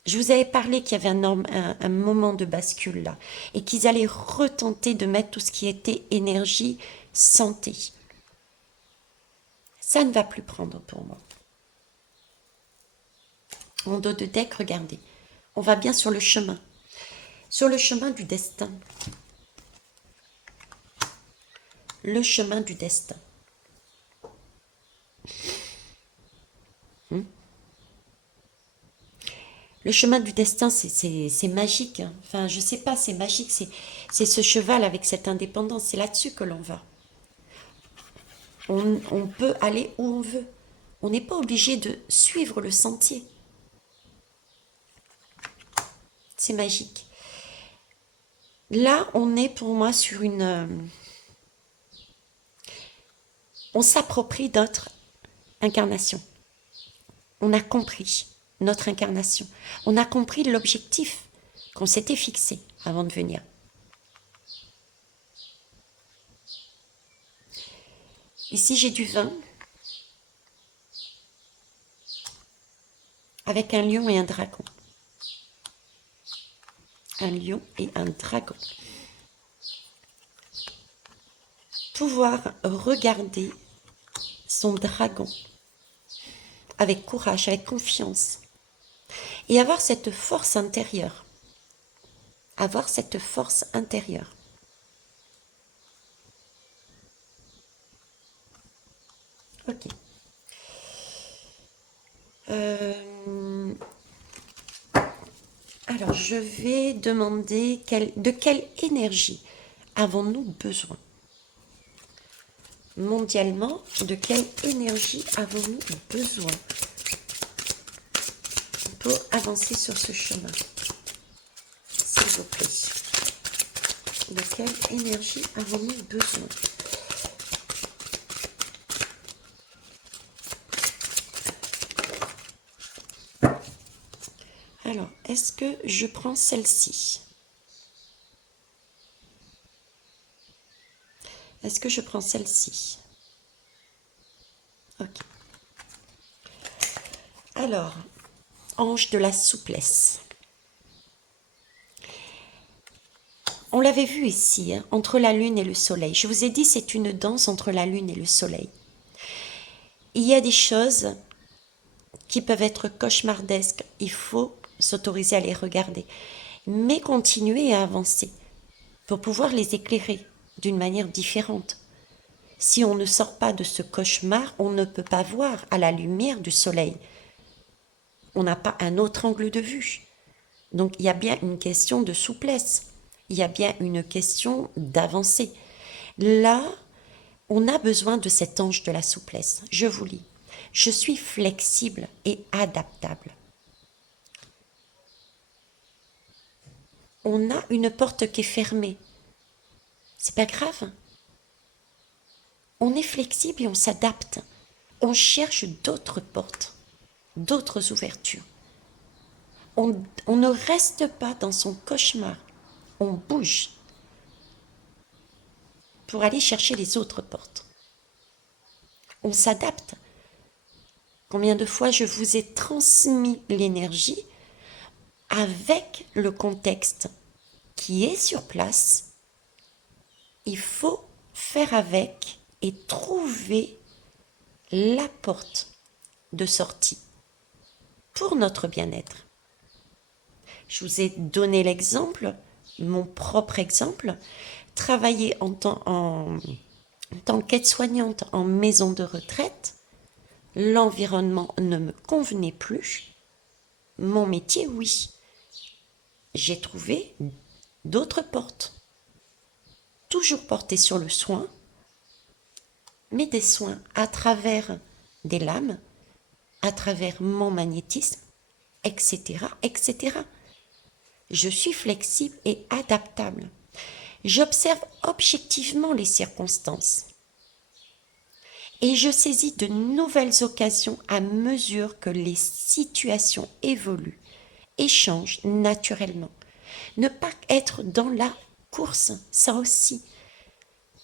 Je vous avais parlé qu'il y avait un moment de bascule là, et qu'ils allaient retenter de mettre tout ce qui était énergie, santé. Ça ne va plus prendre pour moi. Mon dos de deck, regardez. On va bien sur le chemin. Sur le chemin du destin. Le chemin du destin. Le chemin du destin, c'est magique. Hein. Enfin, je sais pas, c'est magique. C'est ce cheval avec cette indépendance. C'est là-dessus que l'on va. On peut aller où on veut. On n'est pas obligé de suivre le sentier. C'est magique. Là, on est pour moi sur une... on s'approprie notre incarnation. On a compris notre incarnation. On a compris l'objectif qu'on s'était fixé avant de venir. Ici, j'ai du vin avec un lion et un dragon. un lion et un dragon. Pouvoir regarder son dragon avec courage, avec confiance, et avoir cette force intérieure. Avoir cette force intérieure. Ok. Alors, je vais demander de quelle énergie avons-nous besoin? Mondialement, de quelle énergie avons-nous besoin pour avancer sur ce chemin? S'il vous plaît. De quelle énergie avons-nous besoin? Alors, est-ce que je prends celle-ci? Est-ce que je prends celle-ci? Ok. Alors, ange de la souplesse. On l'avait vu ici, hein, entre la lune et le soleil. Je vous ai dit, c'est une danse entre la lune et le soleil. Il y a des choses qui peuvent être cauchemardesques. Il faut s'autoriser à les regarder, mais continuer à avancer pour pouvoir les éclairer d'une manière différente. Si on ne sort pas de ce cauchemar, on ne peut pas voir à la lumière du soleil. On n'a pas un autre angle de vue. Donc il y a bien une question de souplesse, il y a bien une question d'avancée. Là, on a besoin de cet ange de la souplesse. Je vous lis. Je suis flexible et adaptable. On a une porte qui est fermée. C'est pas grave. On est flexible et on s'adapte. On cherche d'autres portes, d'autres ouvertures. On ne reste pas dans son cauchemar. On bouge pour aller chercher les autres portes. On s'adapte. Combien de fois je vous ai transmis l'énergie avec le contexte qui est sur place. Il faut faire avec et trouver la porte de sortie pour notre bien-être. Je vous ai donné l'exemple, mon propre exemple, travailler en tant qu'aide-soignante en maison de retraite, l'environnement ne me convenait plus, mon métier, oui. J'ai trouvé d'autres portes, toujours portées sur le soin, mais des soins à travers des lames, à travers mon magnétisme, etc., etc. Je suis flexible et adaptable. J'observe objectivement les circonstances et je saisis de nouvelles occasions à mesure que les situations évoluent et changent naturellement. Ne pas être dans la course, ça aussi.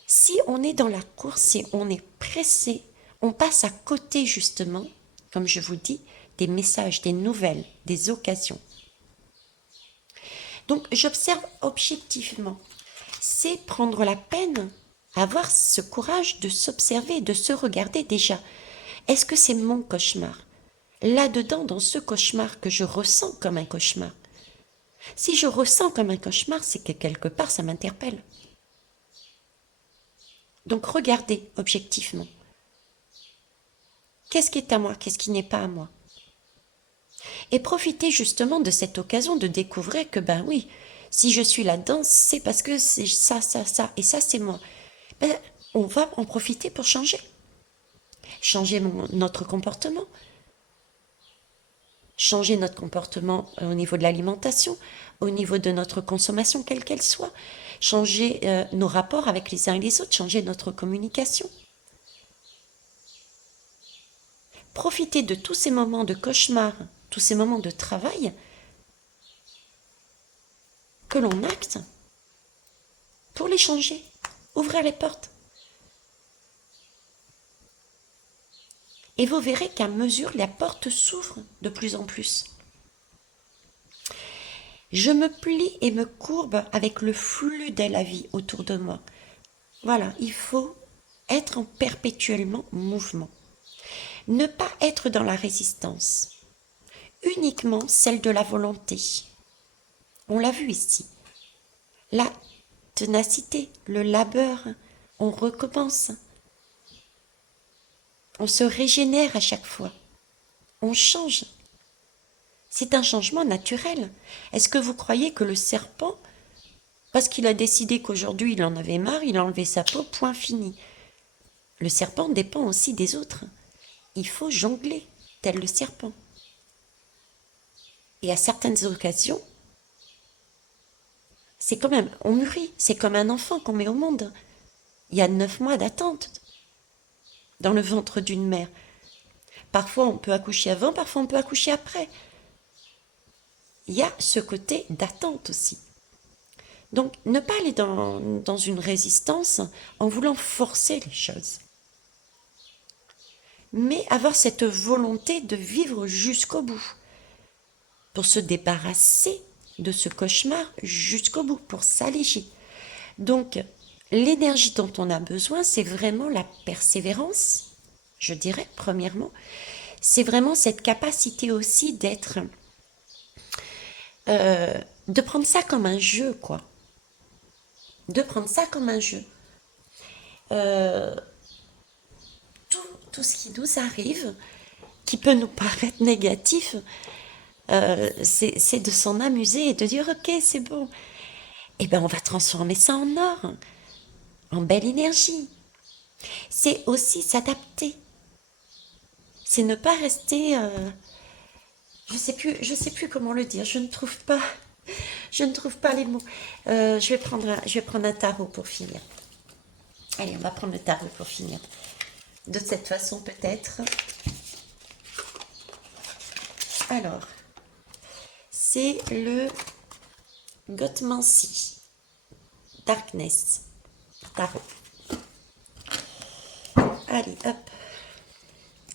Si on est dans la course et on est pressé, on passe à côté justement, comme je vous dis, des messages, des nouvelles, des occasions. Donc j'observe objectivement. C'est prendre la peine, avoir ce courage de s'observer, de se regarder déjà. Est-ce que c'est mon cauchemar? Là-dedans, dans ce cauchemar que je ressens comme un cauchemar. Si je ressens comme un cauchemar, c'est que quelque part ça m'interpelle. Donc regardez objectivement. Qu'est-ce qui est à moi? Qu'est-ce qui n'est pas à moi? Et profitez justement de cette occasion de découvrir que ben oui, si je suis là-dedans, c'est parce que c'est ça, ça, ça, et ça c'est moi. Ben, on va en profiter pour changer. Changer notre comportement. Changer notre comportement au niveau de l'alimentation, au niveau de notre consommation, quelle qu'elle soit. Changer nos rapports avec les uns et les autres, changer notre communication. Profitez de tous ces moments de cauchemar, tous ces moments de travail que l'on acte pour les changer, ouvrir les portes. Et vous verrez qu'à mesure, la porte s'ouvre de plus en plus. Je me plie et me courbe avec le flux de la vie autour de moi. Voilà, il faut être en perpétuellement mouvement. Ne pas être dans la résistance, uniquement celle de la volonté. On l'a vu ici. La ténacité, le labeur, on recommence. On se régénère à chaque fois. On change. C'est un changement naturel. Est-ce que vous croyez que le serpent, parce qu'il a décidé qu'aujourd'hui il en avait marre, il a enlevé sa peau, point fini. Le serpent dépend aussi des autres. Il faut jongler, tel le serpent. Et à certaines occasions, c'est quand même, on mûrit, c'est comme un enfant qu'on met au monde. Il y a 9 mois d'attente dans le ventre d'une mère. Parfois on peut accoucher avant, parfois on peut accoucher après. Il y a ce côté d'attente aussi. Donc ne pas aller dans une résistance en voulant forcer les choses. Mais avoir cette volonté de vivre jusqu'au bout. Pour se débarrasser de ce cauchemar jusqu'au bout, pour s'alléger. Donc, l'énergie dont on a besoin, c'est vraiment la persévérance, je dirais, premièrement. C'est vraiment cette capacité aussi d'être, de prendre ça comme un jeu, quoi. De prendre ça comme un jeu. Tout ce qui nous arrive, qui peut nous paraître négatif, c'est de s'en amuser et de dire, ok, c'est bon. Eh bien, on va transformer ça en or, en belle énergie. C'est aussi s'adapter. C'est ne pas rester, je sais plus comment le dire. Je ne trouve pas les mots. Je vais prendre un tarot pour finir. Allez, on va prendre le tarot pour finir. De cette façon, peut-être. Alors, c'est le Gotmancy Darkness Tarot. Allez, hop.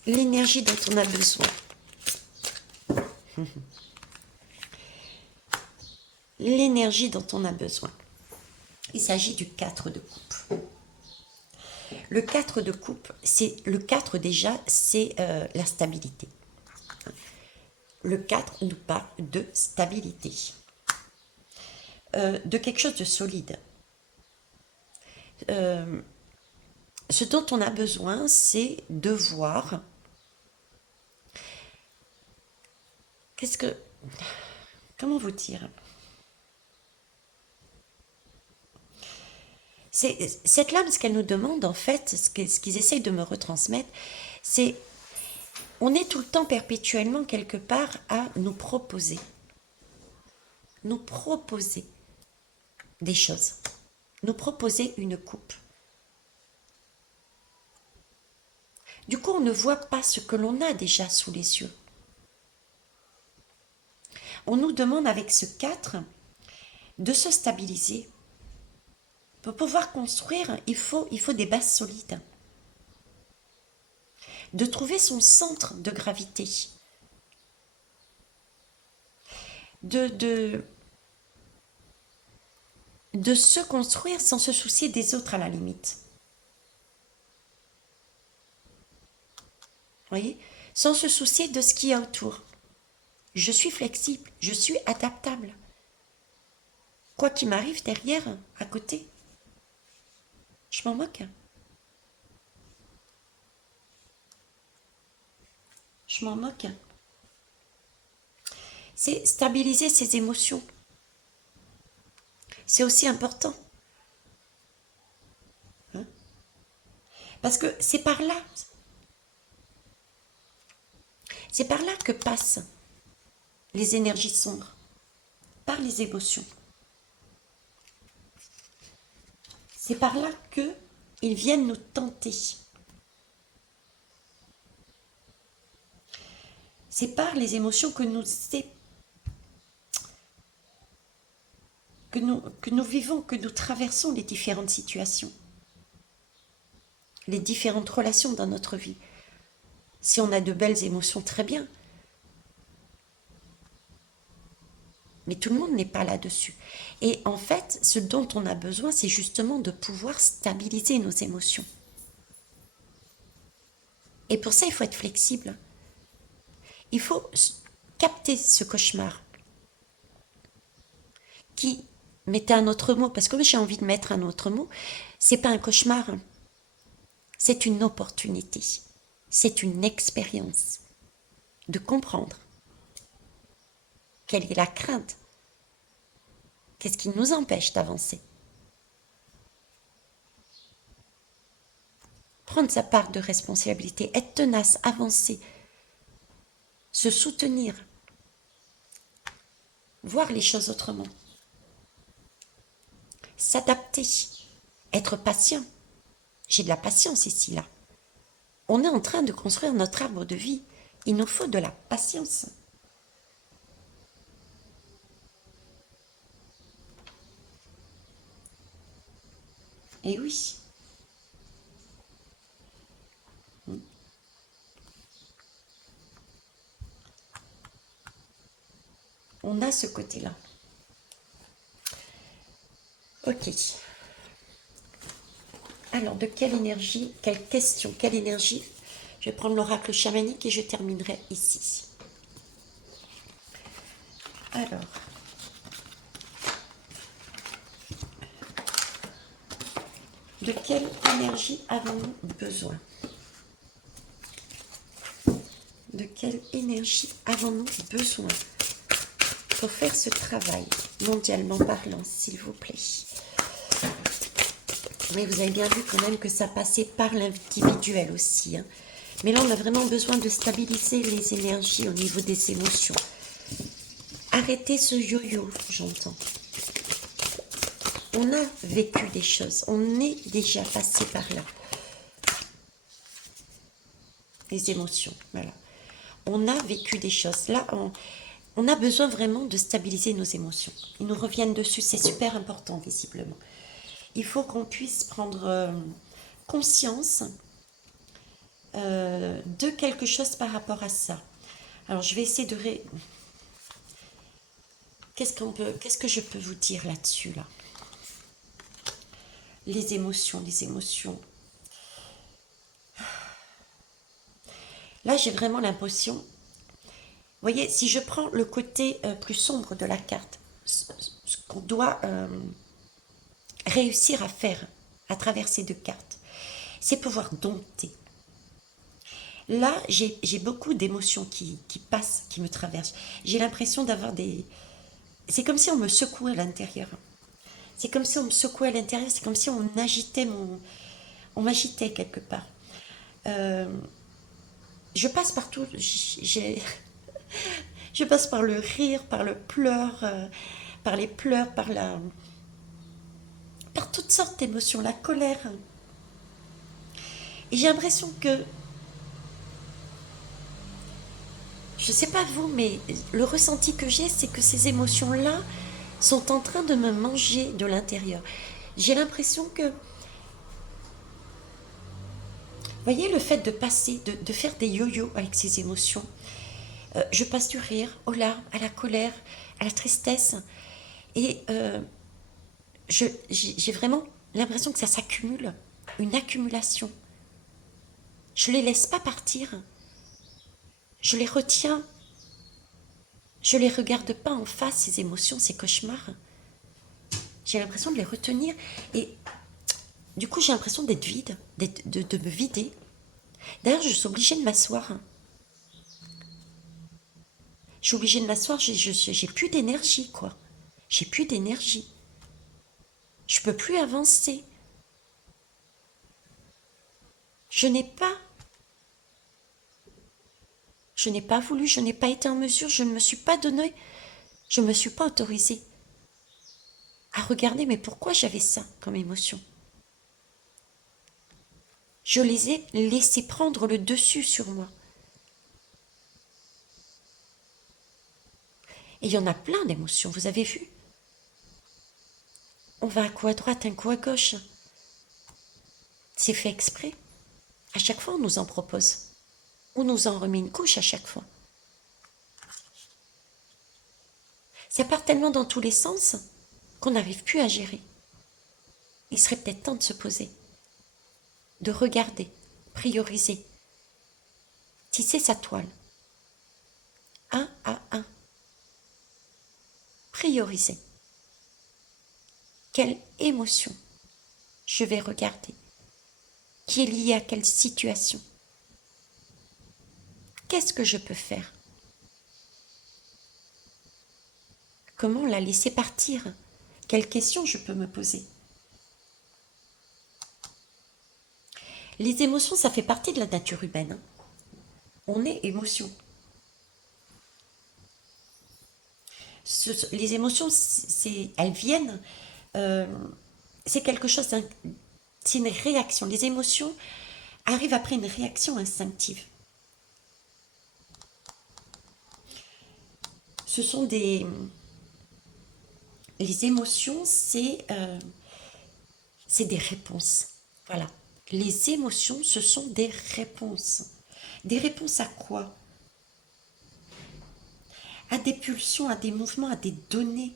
L'énergie dont on a besoin. L'énergie dont on a besoin. Il s'agit du 4 de coupe. Le 4 de coupe, le 4 déjà, c'est la stabilité. Le 4 nous parle de stabilité. De quelque chose de solide. Ce dont on a besoin, c'est de voir comment vous dire? Cette lame, ce qu'elle nous demande, en fait, ce qu'ils essayent de me retransmettre, c'est on est tout le temps perpétuellement quelque part à nous proposer des choses, nous proposer une coupe. Du coup, on ne voit pas ce que l'on a déjà sous les yeux. On nous demande avec ce 4 de se stabiliser. Pour pouvoir construire, il faut des bases solides. De trouver son centre de gravité. De se construire sans se soucier des autres à la limite. Vous voyez? Sans se soucier de ce qu'il y a autour. Je suis flexible, je suis adaptable. Quoi qu'il m'arrive derrière, à côté, je m'en moque. Je m'en moque. C'est stabiliser ses émotions. C'est aussi important. Hein? Parce que c'est par là que passent les énergies sombres, par les émotions. C'est par là qu'ils viennent nous tenter. C'est par les émotions que nous vivons, que nous traversons les différentes situations, les différentes relations dans notre vie. Si on a de belles émotions, très bien. Mais tout le monde n'est pas là-dessus. Et en fait, ce dont on a besoin, c'est justement de pouvoir stabiliser nos émotions. Et pour ça, il faut être flexible. Il faut capter ce cauchemar qui, mettez un autre mot, parce que j'ai envie de mettre un autre mot, c'est pas un cauchemar, c'est une opportunité, c'est une expérience de comprendre quelle est la crainte, qu'est-ce qui nous empêche d'avancer. Prendre sa part de responsabilité, être tenace, avancer, se soutenir, voir les choses autrement, s'adapter, être patient. J'ai de la patience ici, là. On est en train de construire notre arbre de vie. Il nous faut de la patience. Et oui. On a ce côté-là. Ok. Alors, de quelle énergie, quelle question, quelle énergie? Je vais prendre l'oracle chamanique et je terminerai ici. Alors, de quelle énergie avons-nous besoin? De quelle énergie avons-nous besoin pour faire ce travail, mondialement parlant, s'il vous plaît? Mais vous avez bien vu quand même que ça passait par l'individuel aussi. Hein. Mais là, on a vraiment besoin de stabiliser les énergies au niveau des émotions. Arrêtez ce yo-yo, j'entends. On a vécu des choses, on est déjà passé par là. Les émotions, voilà. On a vécu des choses. Là, on a besoin vraiment de stabiliser nos émotions. Ils nous reviennent dessus, c'est super important, visiblement. Il faut qu'on puisse prendre conscience de quelque chose par rapport à ça. Alors, je vais essayer de... Qu'est-ce que je peux vous dire là-dessus, là? Les émotions, les émotions. Là, j'ai vraiment l'impression... Vous voyez, si je prends le côté plus sombre de la carte, ce qu'on doit réussir à faire à travers ces deux cartes, c'est pouvoir dompter. Là, j'ai beaucoup d'émotions qui passent, qui me traversent. J'ai l'impression d'avoir des... C'est comme si on me secouait à l'intérieur. C'est comme si on me secouait à l'intérieur, c'est comme si on agitait mon... On m'agitait quelque part. Euh, je passe partout, je passe par le rire, par le pleur, par les pleurs, par toutes sortes d'émotions, la colère. Et j'ai l'impression que, je sais pas vous, mais le ressenti que j'ai, c'est que ces émotions-là sont en train de me manger de l'intérieur. J'ai l'impression que, vous voyez, le fait de passer, de faire des yo-yo avec ces émotions, je passe du rire aux larmes, à la colère, à la tristesse, et j'ai vraiment l'impression que ça s'accumule, une accumulation. Je ne les laisse pas partir, je les retiens, je ne les regarde pas en face, ces émotions, ces cauchemars. J'ai l'impression de les retenir, et du coup j'ai l'impression d'être vide, de me vider. D'ailleurs, je suis obligée de m'asseoir. Je suis obligée de m'asseoir, j'ai plus d'énergie, quoi. J'ai plus d'énergie. Je peux plus avancer. Je n'ai pas Je n'ai pas voulu, je n'ai pas été en mesure, je ne me suis pas donné, je ne me suis pas autorisée à regarder, mais pourquoi j'avais ça comme émotion? Je les ai laissés prendre le dessus sur moi. Et il y en a plein d'émotions, vous avez vu? On va un coup à droite, un coup à gauche. C'est fait exprès. À chaque fois, on nous en propose. On nous en remet une couche à chaque fois. Ça part tellement dans tous les sens qu'on n'arrive plus à gérer. Il serait peut-être temps de se poser, de regarder, prioriser, tisser sa toile, un à un, prioriser. Quelle émotion je vais regarder, qui est liée à quelle situation? Qu'est-ce que je peux faire? Comment la laisser partir? Quelles questions je peux me poser? Les émotions, ça fait partie de la nature humaine, hein. On est émotion. Les émotions, elles viennent, euh, c'est quelque chose, c'est une réaction. Les émotions arrivent après une réaction instinctive. Ce sont les émotions, c'est des réponses. Voilà. Les émotions, ce sont des réponses. Des réponses à quoi? À des pulsions, à des mouvements, à des données,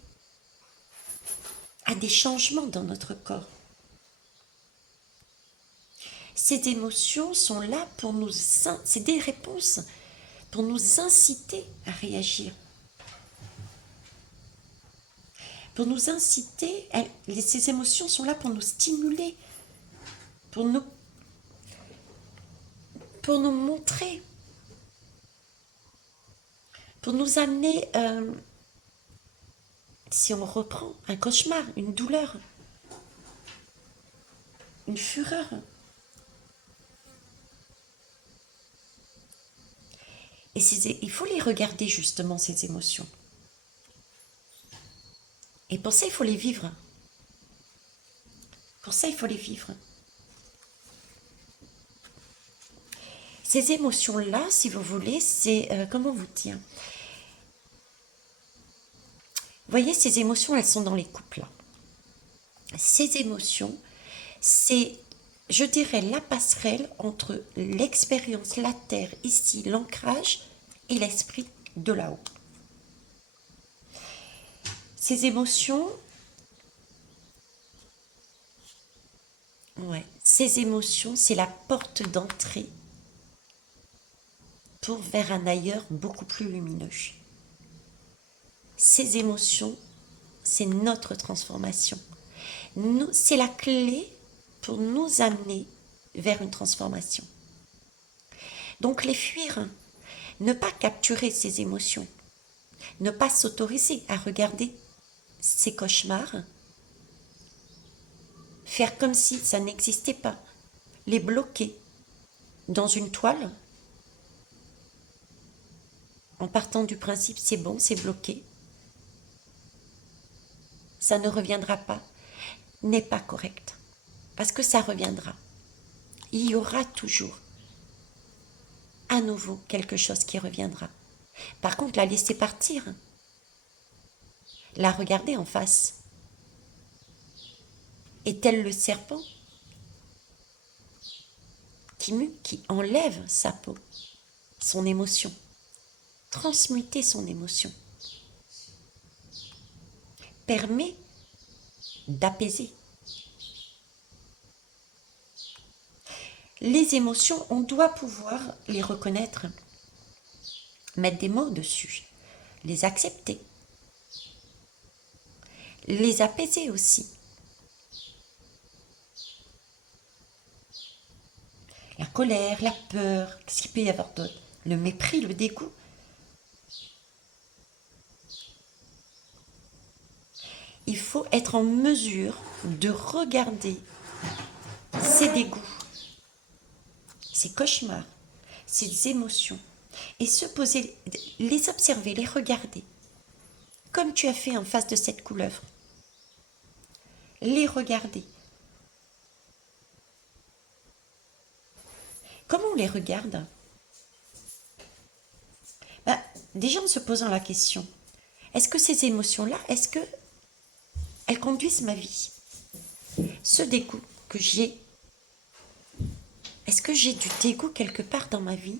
à des changements dans notre corps. Ces émotions sont là pour nous, c'est des réponses pour nous inciter à réagir. Pour nous inciter, ces émotions sont là pour nous stimuler, pour nous montrer, pour nous amener, si on reprend un cauchemar, une douleur, une fureur. Et il faut les regarder justement, ces émotions. Et pour ça, il faut les vivre. Pour ça, il faut les vivre. Ces émotions-là, si vous voulez, c'est, comment vous dire? Vous voyez, ces émotions, elles sont dans les couples. Ces émotions, c'est, je dirais, la passerelle entre l'expérience, la terre, ici, l'ancrage, et l'esprit de là-haut. Ces émotions, ces émotions, c'est la porte d'entrée vers un ailleurs beaucoup plus lumineux. Ces émotions, c'est notre transformation. C'est la clé pour nous amener vers une transformation. Donc les fuir, ne pas capturer ces émotions, ne pas s'autoriser à regarder ces cauchemars, faire comme si ça n'existait pas, les bloquer dans une toile, en partant du principe c'est bon, c'est bloqué, ça ne reviendra pas, n'est pas correct, parce que ça reviendra. Il y aura toujours à nouveau quelque chose qui reviendra. Par contre, la laisser partir, la regarder en face. Est-elle le serpent qui enlève sa peau, son émotion, transmuter son émotion, permet d'apaiser. Les émotions, on doit pouvoir les reconnaître, mettre des mots dessus, les accepter, les apaiser aussi. La colère, la peur, qu'est-ce qu'il peut y avoir d'autre? Le mépris, le dégoût. Il faut être en mesure de regarder ces dégoûts, ces cauchemars, ces émotions, et se poser, les observer, les regarder, comme tu as fait en face de cette couleuvre. Les regarder. Comment on les regarde? Déjà en se posant la question, est-ce que ces émotions-là, est-ce que elles conduisent ma vie? Ce dégoût que j'ai, est-ce que j'ai du dégoût quelque part dans ma vie?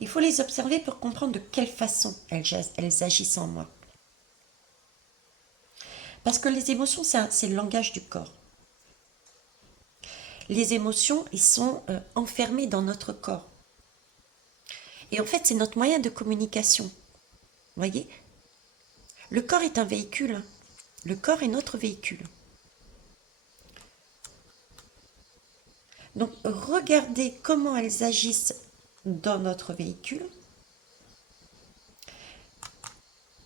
Il faut les observer pour comprendre de quelle façon elles agissent en moi. Parce que les émotions, c'est le langage du corps. Les émotions, ils sont enfermés dans notre corps. Et en fait, c'est notre moyen de communication. Vous voyez? Le corps est un véhicule. Le corps est notre véhicule. Donc, regardez comment elles agissent dans notre véhicule.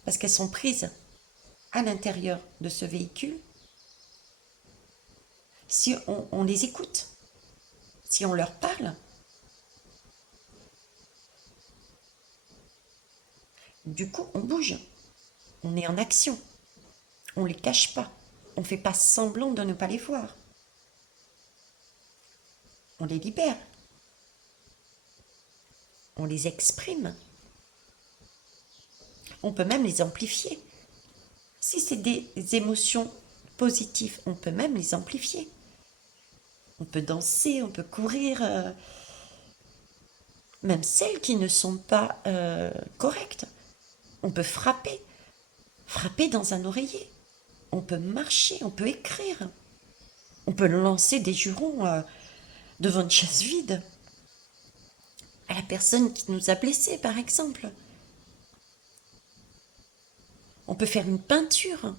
Parce qu'elles sont prises à l'intérieur de ce véhicule. Si on les écoute, si on leur parle, du coup, on bouge. On est en action. On ne les cache pas. On ne fait pas semblant de ne pas les voir. On les libère. On les exprime. On peut même les amplifier. Si c'est des émotions positives, on peut même les amplifier. On peut danser, on peut courir. Même celles qui ne sont pas correctes. On peut frapper. Frapper dans un oreiller. On peut marcher, on peut écrire. On peut lancer des jurons devant une chaise vide. À la personne qui nous a blessés, par exemple. On peut faire une peinture.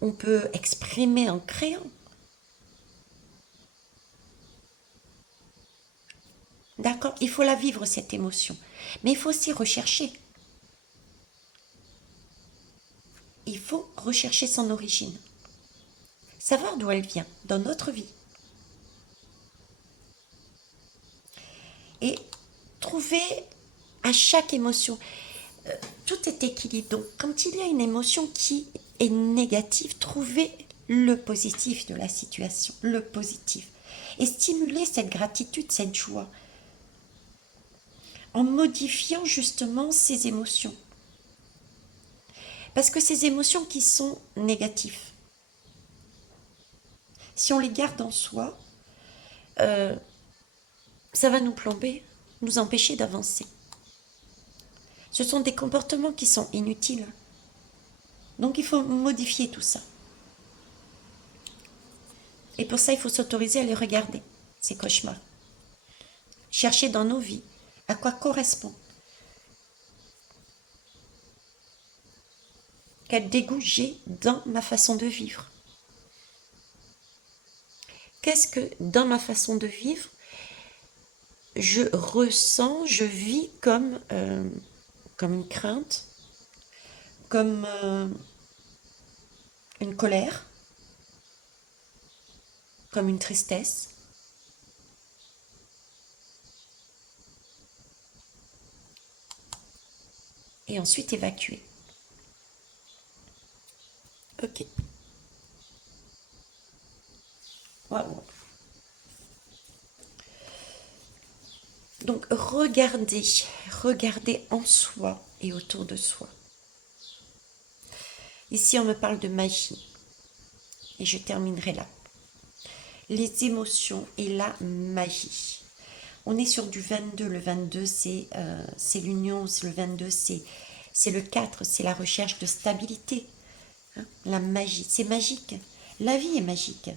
On peut exprimer en créant. D'accord? Il faut la vivre, cette émotion. Mais il faut aussi rechercher. Il faut rechercher son origine. Savoir d'où elle vient dans notre vie. Et trouver à chaque émotion, tout est équilibre. Donc, quand il y a une émotion qui est négative, trouver le positif de la situation, le positif. Et stimuler cette gratitude, cette joie, en modifiant justement ces émotions. Parce que ces émotions qui sont négatives, si on les garde en soi, ça va nous plomber, nous empêcher d'avancer. Ce sont des comportements qui sont inutiles. Donc il faut modifier tout ça. Et pour ça, il faut s'autoriser à les regarder, ces cauchemars. Chercher dans nos vies à quoi correspond. Quel dégoût j'ai dans ma façon de vivre. Qu'est-ce que dans ma façon de vivre, je ressens, je vis comme une crainte, comme une colère, comme une tristesse. Et ensuite évacuer. Ok. Waouh. Donc regardez en soi et autour de soi. Ici on me parle de magie. Et je terminerai là. Les émotions et la magie. On est sur du 22. Le 22, c'est l'union. Le 22, c'est le 4. C'est la recherche de stabilité. Hein, la magie. C'est magique. La vie est magique.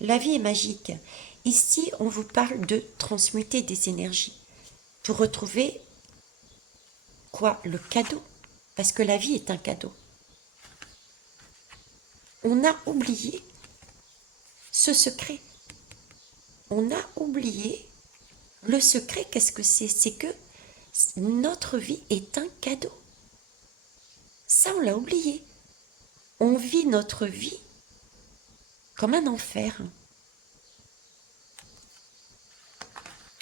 La vie est magique. Ici, on vous parle de transmuter des énergies pour retrouver quoi? Le cadeau. Parce que la vie est un cadeau. On a oublié ce secret. On a oublié le secret. Qu'est-ce que c'est? C'est que notre vie est un cadeau. Ça, on l'a oublié. On vit notre vie comme un enfer.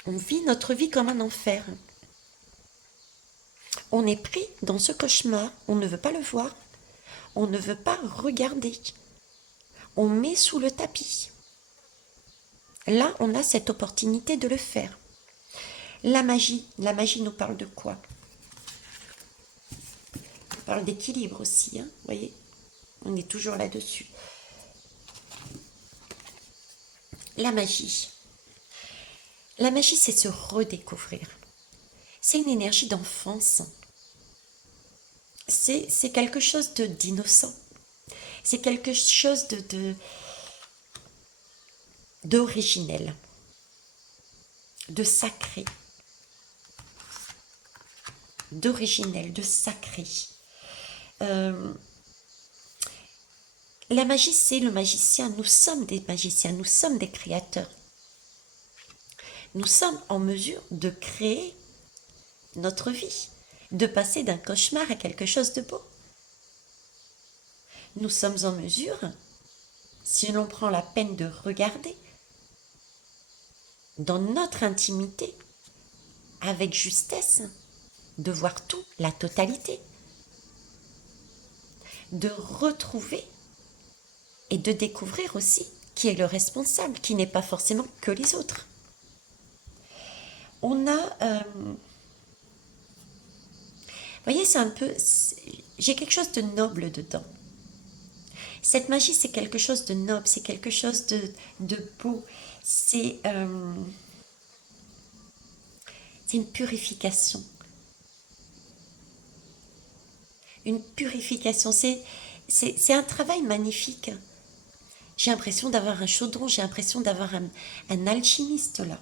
On vit notre vie comme un enfer. On est pris dans ce cauchemar. On ne veut pas le voir. On ne veut pas regarder. On met sous le tapis. Là, on a cette opportunité de le faire. La magie nous parle de quoi? On parle d'équilibre aussi, hein, vous voyez? On est toujours là-dessus. La magie, c'est se redécouvrir. c'est une énergie d'enfance. C'est quelque chose d'innocent. C'est quelque chose d'originel, de sacré. D'originel, de sacré. La magie, c'est le magicien. Nous sommes des magiciens, nous sommes des créateurs. Nous sommes en mesure de créer notre vie, de passer d'un cauchemar à quelque chose de beau. Nous sommes en mesure, si l'on prend la peine de regarder, dans notre intimité, avec justesse, de voir tout, la totalité, de retrouver et de découvrir aussi qui est le responsable, qui n'est pas forcément que les autres. On a... vous voyez, c'est un peu... J'ai quelque chose de noble dedans. Cette magie, c'est quelque chose de noble, c'est quelque chose de beau. C'est une purification. Une purification, c'est un travail magnifique. J'ai l'impression d'avoir un chaudron, j'ai l'impression d'avoir un alchimiste là.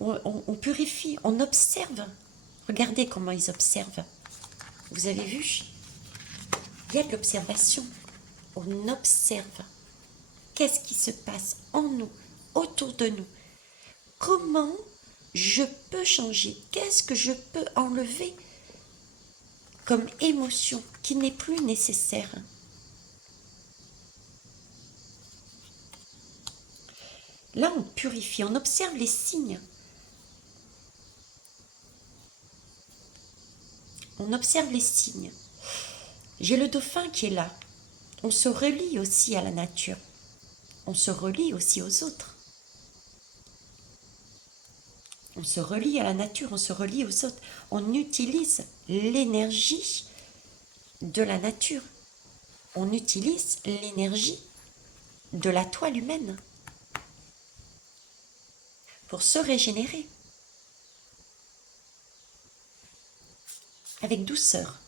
On purifie, on observe. Regardez comment ils observent. Vous avez vu? Il y a de l'observation. On observe. Qu'est-ce qui se passe en nous, autour de nous? Comment je peux changer? Qu'est-ce que je peux enlever comme émotion qui n'est plus nécessaire? Là, on purifie, on observe les signes. On observe les signes. J'ai le dauphin qui est là. On se relie aussi à la nature. On se relie aussi aux autres. On se relie à la nature, on se relie aux autres. On utilise l'énergie de la nature. On utilise l'énergie de la toile humaine pour se régénérer. Avec douceur,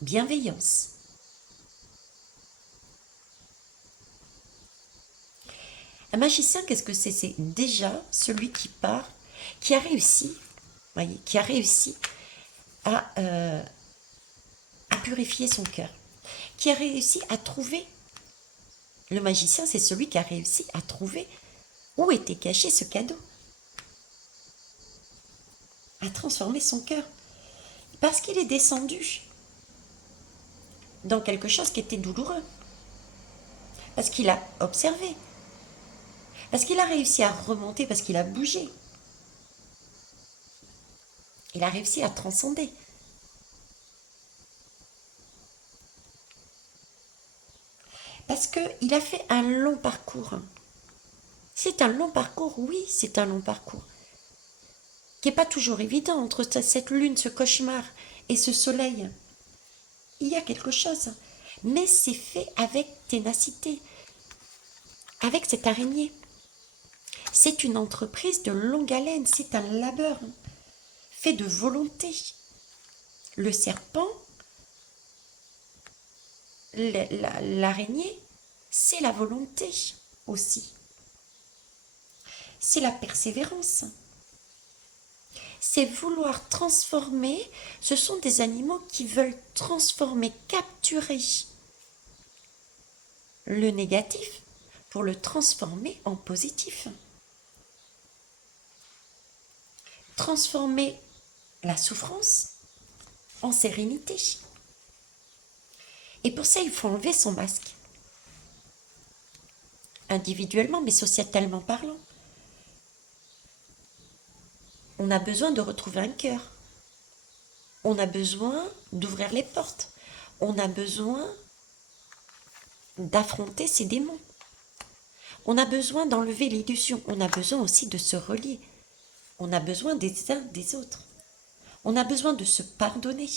bienveillance. Un magicien, qu'est-ce que c'est? C'est déjà celui qui part, qui a réussi, voyez, qui a réussi à purifier son cœur, qui a réussi à trouver. Le magicien, c'est celui qui a réussi à trouver où était caché ce cadeau, à transformer son cœur, parce qu'il est descendu dans quelque chose qui était douloureux, parce qu'il a observé, parce qu'il a réussi à remonter, parce qu'il a bougé. Il a réussi à transcender. Parce qu'il a fait un long parcours. C'est un long parcours, oui, c'est un long parcours. Qui n'est pas toujours évident entre cette lune, ce cauchemar et ce soleil. Il y a quelque chose. Mais c'est fait avec ténacité, avec cette araignée. C'est une entreprise de longue haleine, c'est un labeur fait de volonté. Le serpent, l'araignée, c'est la volonté aussi. C'est la persévérance. C'est vouloir transformer. Ce sont des animaux qui veulent transformer, capturer le négatif pour le transformer en positif. Transformer la souffrance en sérénité. Et pour ça, il faut enlever son masque. Individuellement, mais sociétalement parlant. On a besoin de retrouver un cœur. On a besoin d'ouvrir les portes. On a besoin d'affronter ses démons. On a besoin d'enlever l'illusion. On a besoin aussi de se relier. On a besoin des uns des autres. On a besoin de se pardonner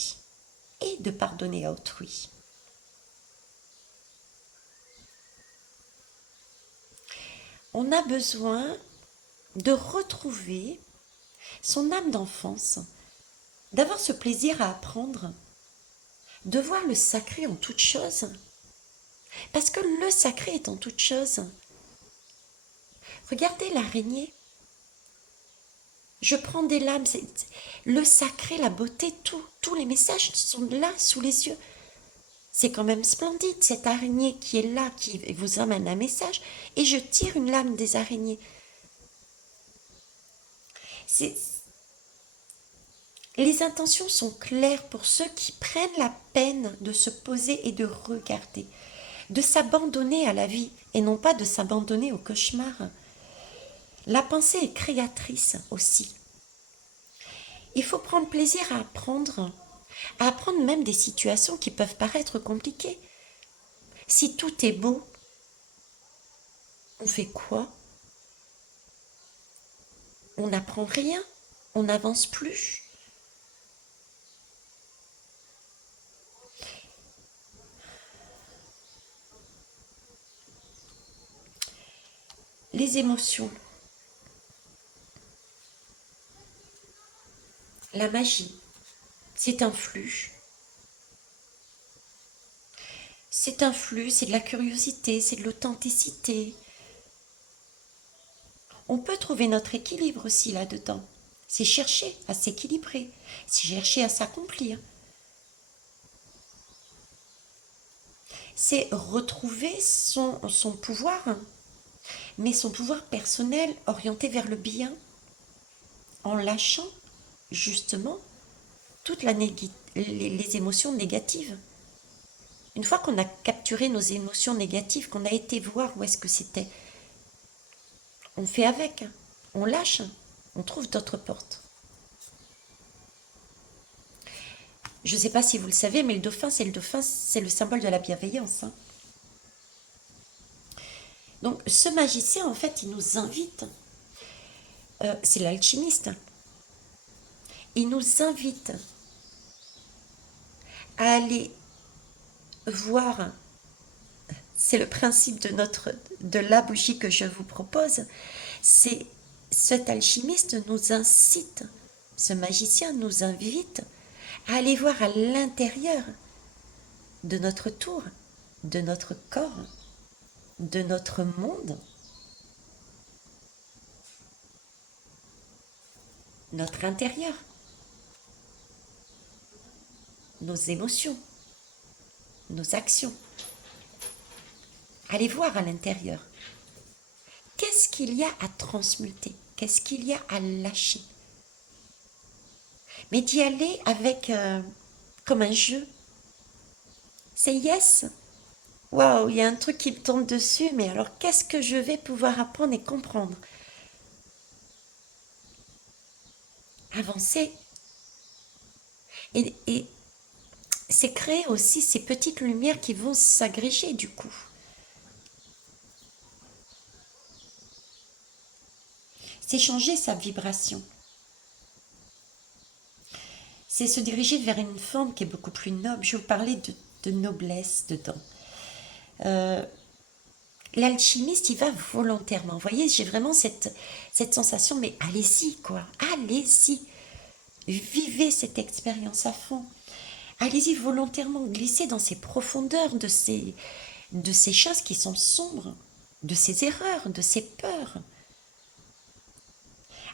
et de pardonner à autrui. On a besoin de retrouver son âme d'enfance, d'avoir ce plaisir à apprendre, de voir le sacré en toute chose. Parce que le sacré est en toute chose. Regardez l'araignée. Je prends des lames, le sacré, la beauté, tous les messages sont là sous les yeux. C'est quand même splendide, cette araignée qui est là, qui vous amène un message, et je tire une lame des araignées. Les intentions sont claires pour ceux qui prennent la peine de se poser et de regarder, de s'abandonner à la vie et non pas de s'abandonner au cauchemar. La pensée est créatrice aussi. Il faut prendre plaisir à apprendre même des situations qui peuvent paraître compliquées. Si tout est beau, on fait quoi? On n'apprend rien, on n'avance plus. Les émotions, la magie, c'est un flux. C'est un flux, c'est de la curiosité, c'est de l'authenticité. On peut trouver notre équilibre aussi là-dedans. C'est chercher à s'équilibrer, c'est chercher à s'accomplir. C'est retrouver son pouvoir, mais son pouvoir personnel orienté vers le bien, en lâchant justement toutes les émotions négatives. Une fois qu'on a capturé nos émotions négatives, qu'on a été voir où est-ce que c'était, on fait avec, on lâche, on trouve d'autres portes. Je ne sais pas si vous le savez, mais le dauphin, c'est le symbole de la bienveillance. Donc ce magicien, en fait, il nous invite, c'est l'alchimiste, il nous invite à aller voir, c'est le principe de la bougie que je vous propose, c'est cet alchimiste nous incite, ce magicien nous invite à aller voir à l'intérieur de notre tour, de notre corps, de notre monde, notre intérieur, nos émotions, nos actions. Allez voir à l'intérieur. Qu'est-ce qu'il y a à transmuter? Qu'est-ce qu'il y a à lâcher? Mais d'y aller avec comme un jeu. C'est yes. Waouh, il y a un truc qui me tombe dessus, mais alors qu'est-ce que je vais pouvoir apprendre et comprendre? Avancer. Et c'est créer aussi ces petites lumières qui vont s'agréger du coup. C'est changer sa vibration. C'est se diriger vers une forme qui est beaucoup plus noble. Je vous parlais de noblesse dedans. L'alchimiste, il va volontairement. Vous voyez, j'ai vraiment cette sensation, mais allez-y, quoi. Allez-y. Vivez cette expérience à fond. Allez-y volontairement, glissez dans ces profondeurs de ces choses qui sont sombres, de ces erreurs, de ces peurs.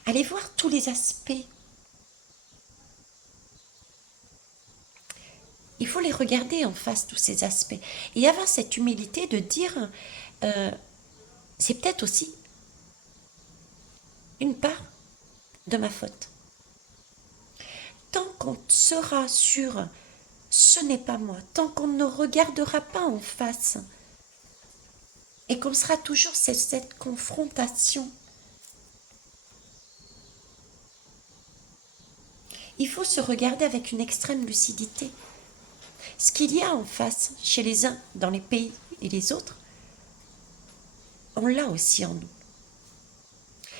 Allez voir tous les aspects. Il faut les regarder en face, tous ces aspects. Et avoir cette humilité de dire, c'est peut-être aussi une part de ma faute. Tant qu'on sera sur ce n'est pas moi, tant qu'on ne regardera pas en face et qu'on sera toujours cette confrontation, il faut se regarder avec une extrême lucidité. Ce qu'il y a en face, chez les uns, dans les pays et les autres, on l'a aussi en nous.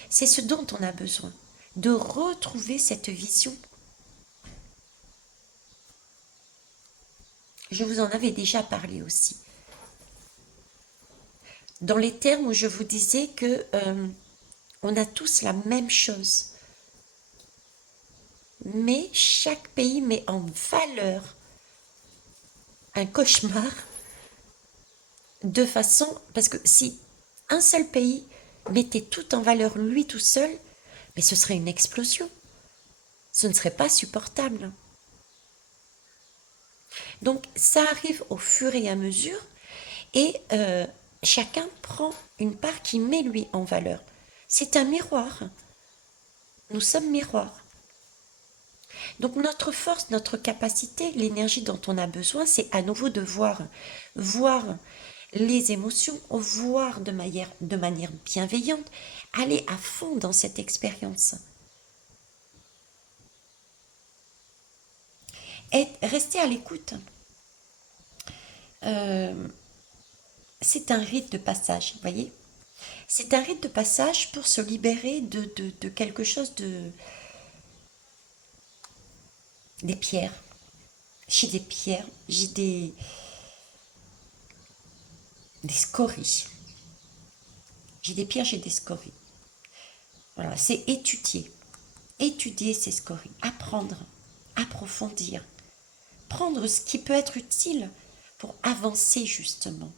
C'est ce dont on a besoin, de retrouver cette vision. Je vous en avais déjà parlé aussi. Dans les termes où je vous disais que on a tous la même chose. mais chaque pays met en valeur un cauchemar de façon... Parce que si un seul pays mettait tout en valeur lui tout seul, mais ce serait une explosion. Ce ne serait pas supportable. Donc ça arrive au fur et à mesure et chacun prend une part qui met lui en valeur. C'est un miroir. Nous sommes miroirs. Donc notre force, notre capacité, l'énergie dont on a besoin, c'est à nouveau de voir. Voir les émotions, voir de manière bienveillante, aller à fond dans cette expérience. Rester à l'écoute. C'est un rite de passage, vous voyez. C'est un rite de passage pour se libérer de quelque chose des pierres. J'ai des pierres, j'ai des scories. J'ai des pierres, j'ai des scories. Voilà, c'est étudier. Étudier ces scories, apprendre, approfondir, prendre ce qui peut être utile pour avancer justement.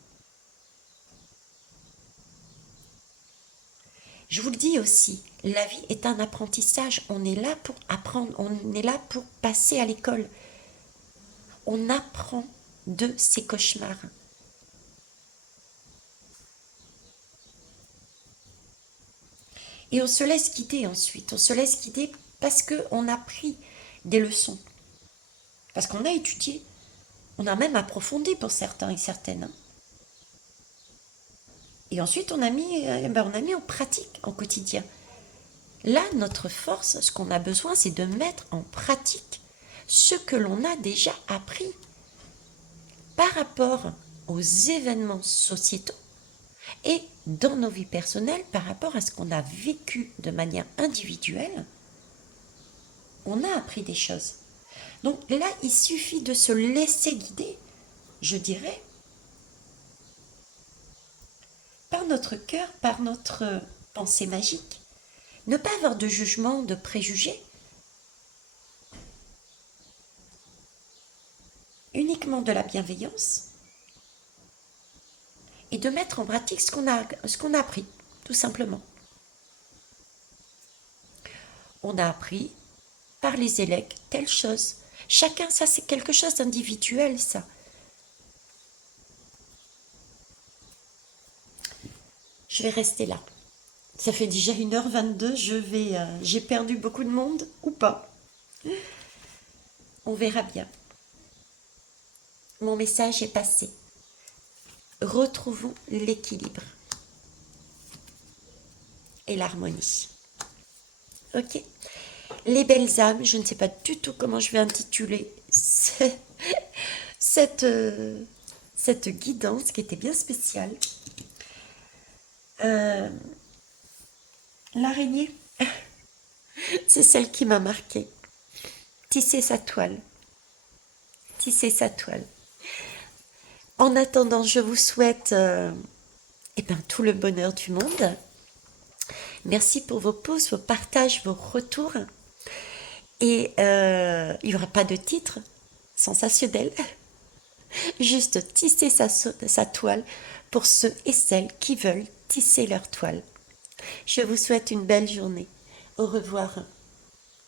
Je vous le dis aussi, la vie est un apprentissage. On est là pour apprendre, on est là pour passer à l'école. On apprend de ces cauchemars. Et on se laisse guider ensuite. On se laisse guider parce qu'on a pris des leçons. Parce qu'on a étudié. On a même approfondi pour certains et certaines. Et ensuite, on a mis en pratique, en quotidien. Là, notre force, ce qu'on a besoin, c'est de mettre en pratique ce que l'on a déjà appris par rapport aux événements sociétaux et dans nos vies personnelles par rapport à ce qu'on a vécu de manière individuelle. On a appris des choses. Donc là, il suffit de se laisser guider, je dirais, par notre cœur, par notre pensée magique. Ne pas avoir de jugement, de préjugés. Uniquement de la bienveillance. Et de mettre en pratique ce qu'on a appris, tout simplement. On a appris par les élèves telle chose. Chacun, ça c'est quelque chose d'individuel, ça. Je vais rester là. Ça fait déjà 1h22, j'ai perdu beaucoup de monde ou pas. On verra bien. Mon message est passé. Retrouvons l'équilibre et l'harmonie. Ok? Les belles âmes, je ne sais pas du tout comment je vais intituler cette guidance qui était bien spéciale. L'araignée, c'est celle qui m'a marquée. Tisser sa toile. Tisser sa toile. En attendant, je vous souhaite tout le bonheur du monde. Merci pour vos pouces, vos partages, vos retours. Et il n'y aura pas de titre sensationnel. Juste tisser sa toile pour ceux et celles qui veulent tisser leur toile. Je vous souhaite une belle journée. Au revoir.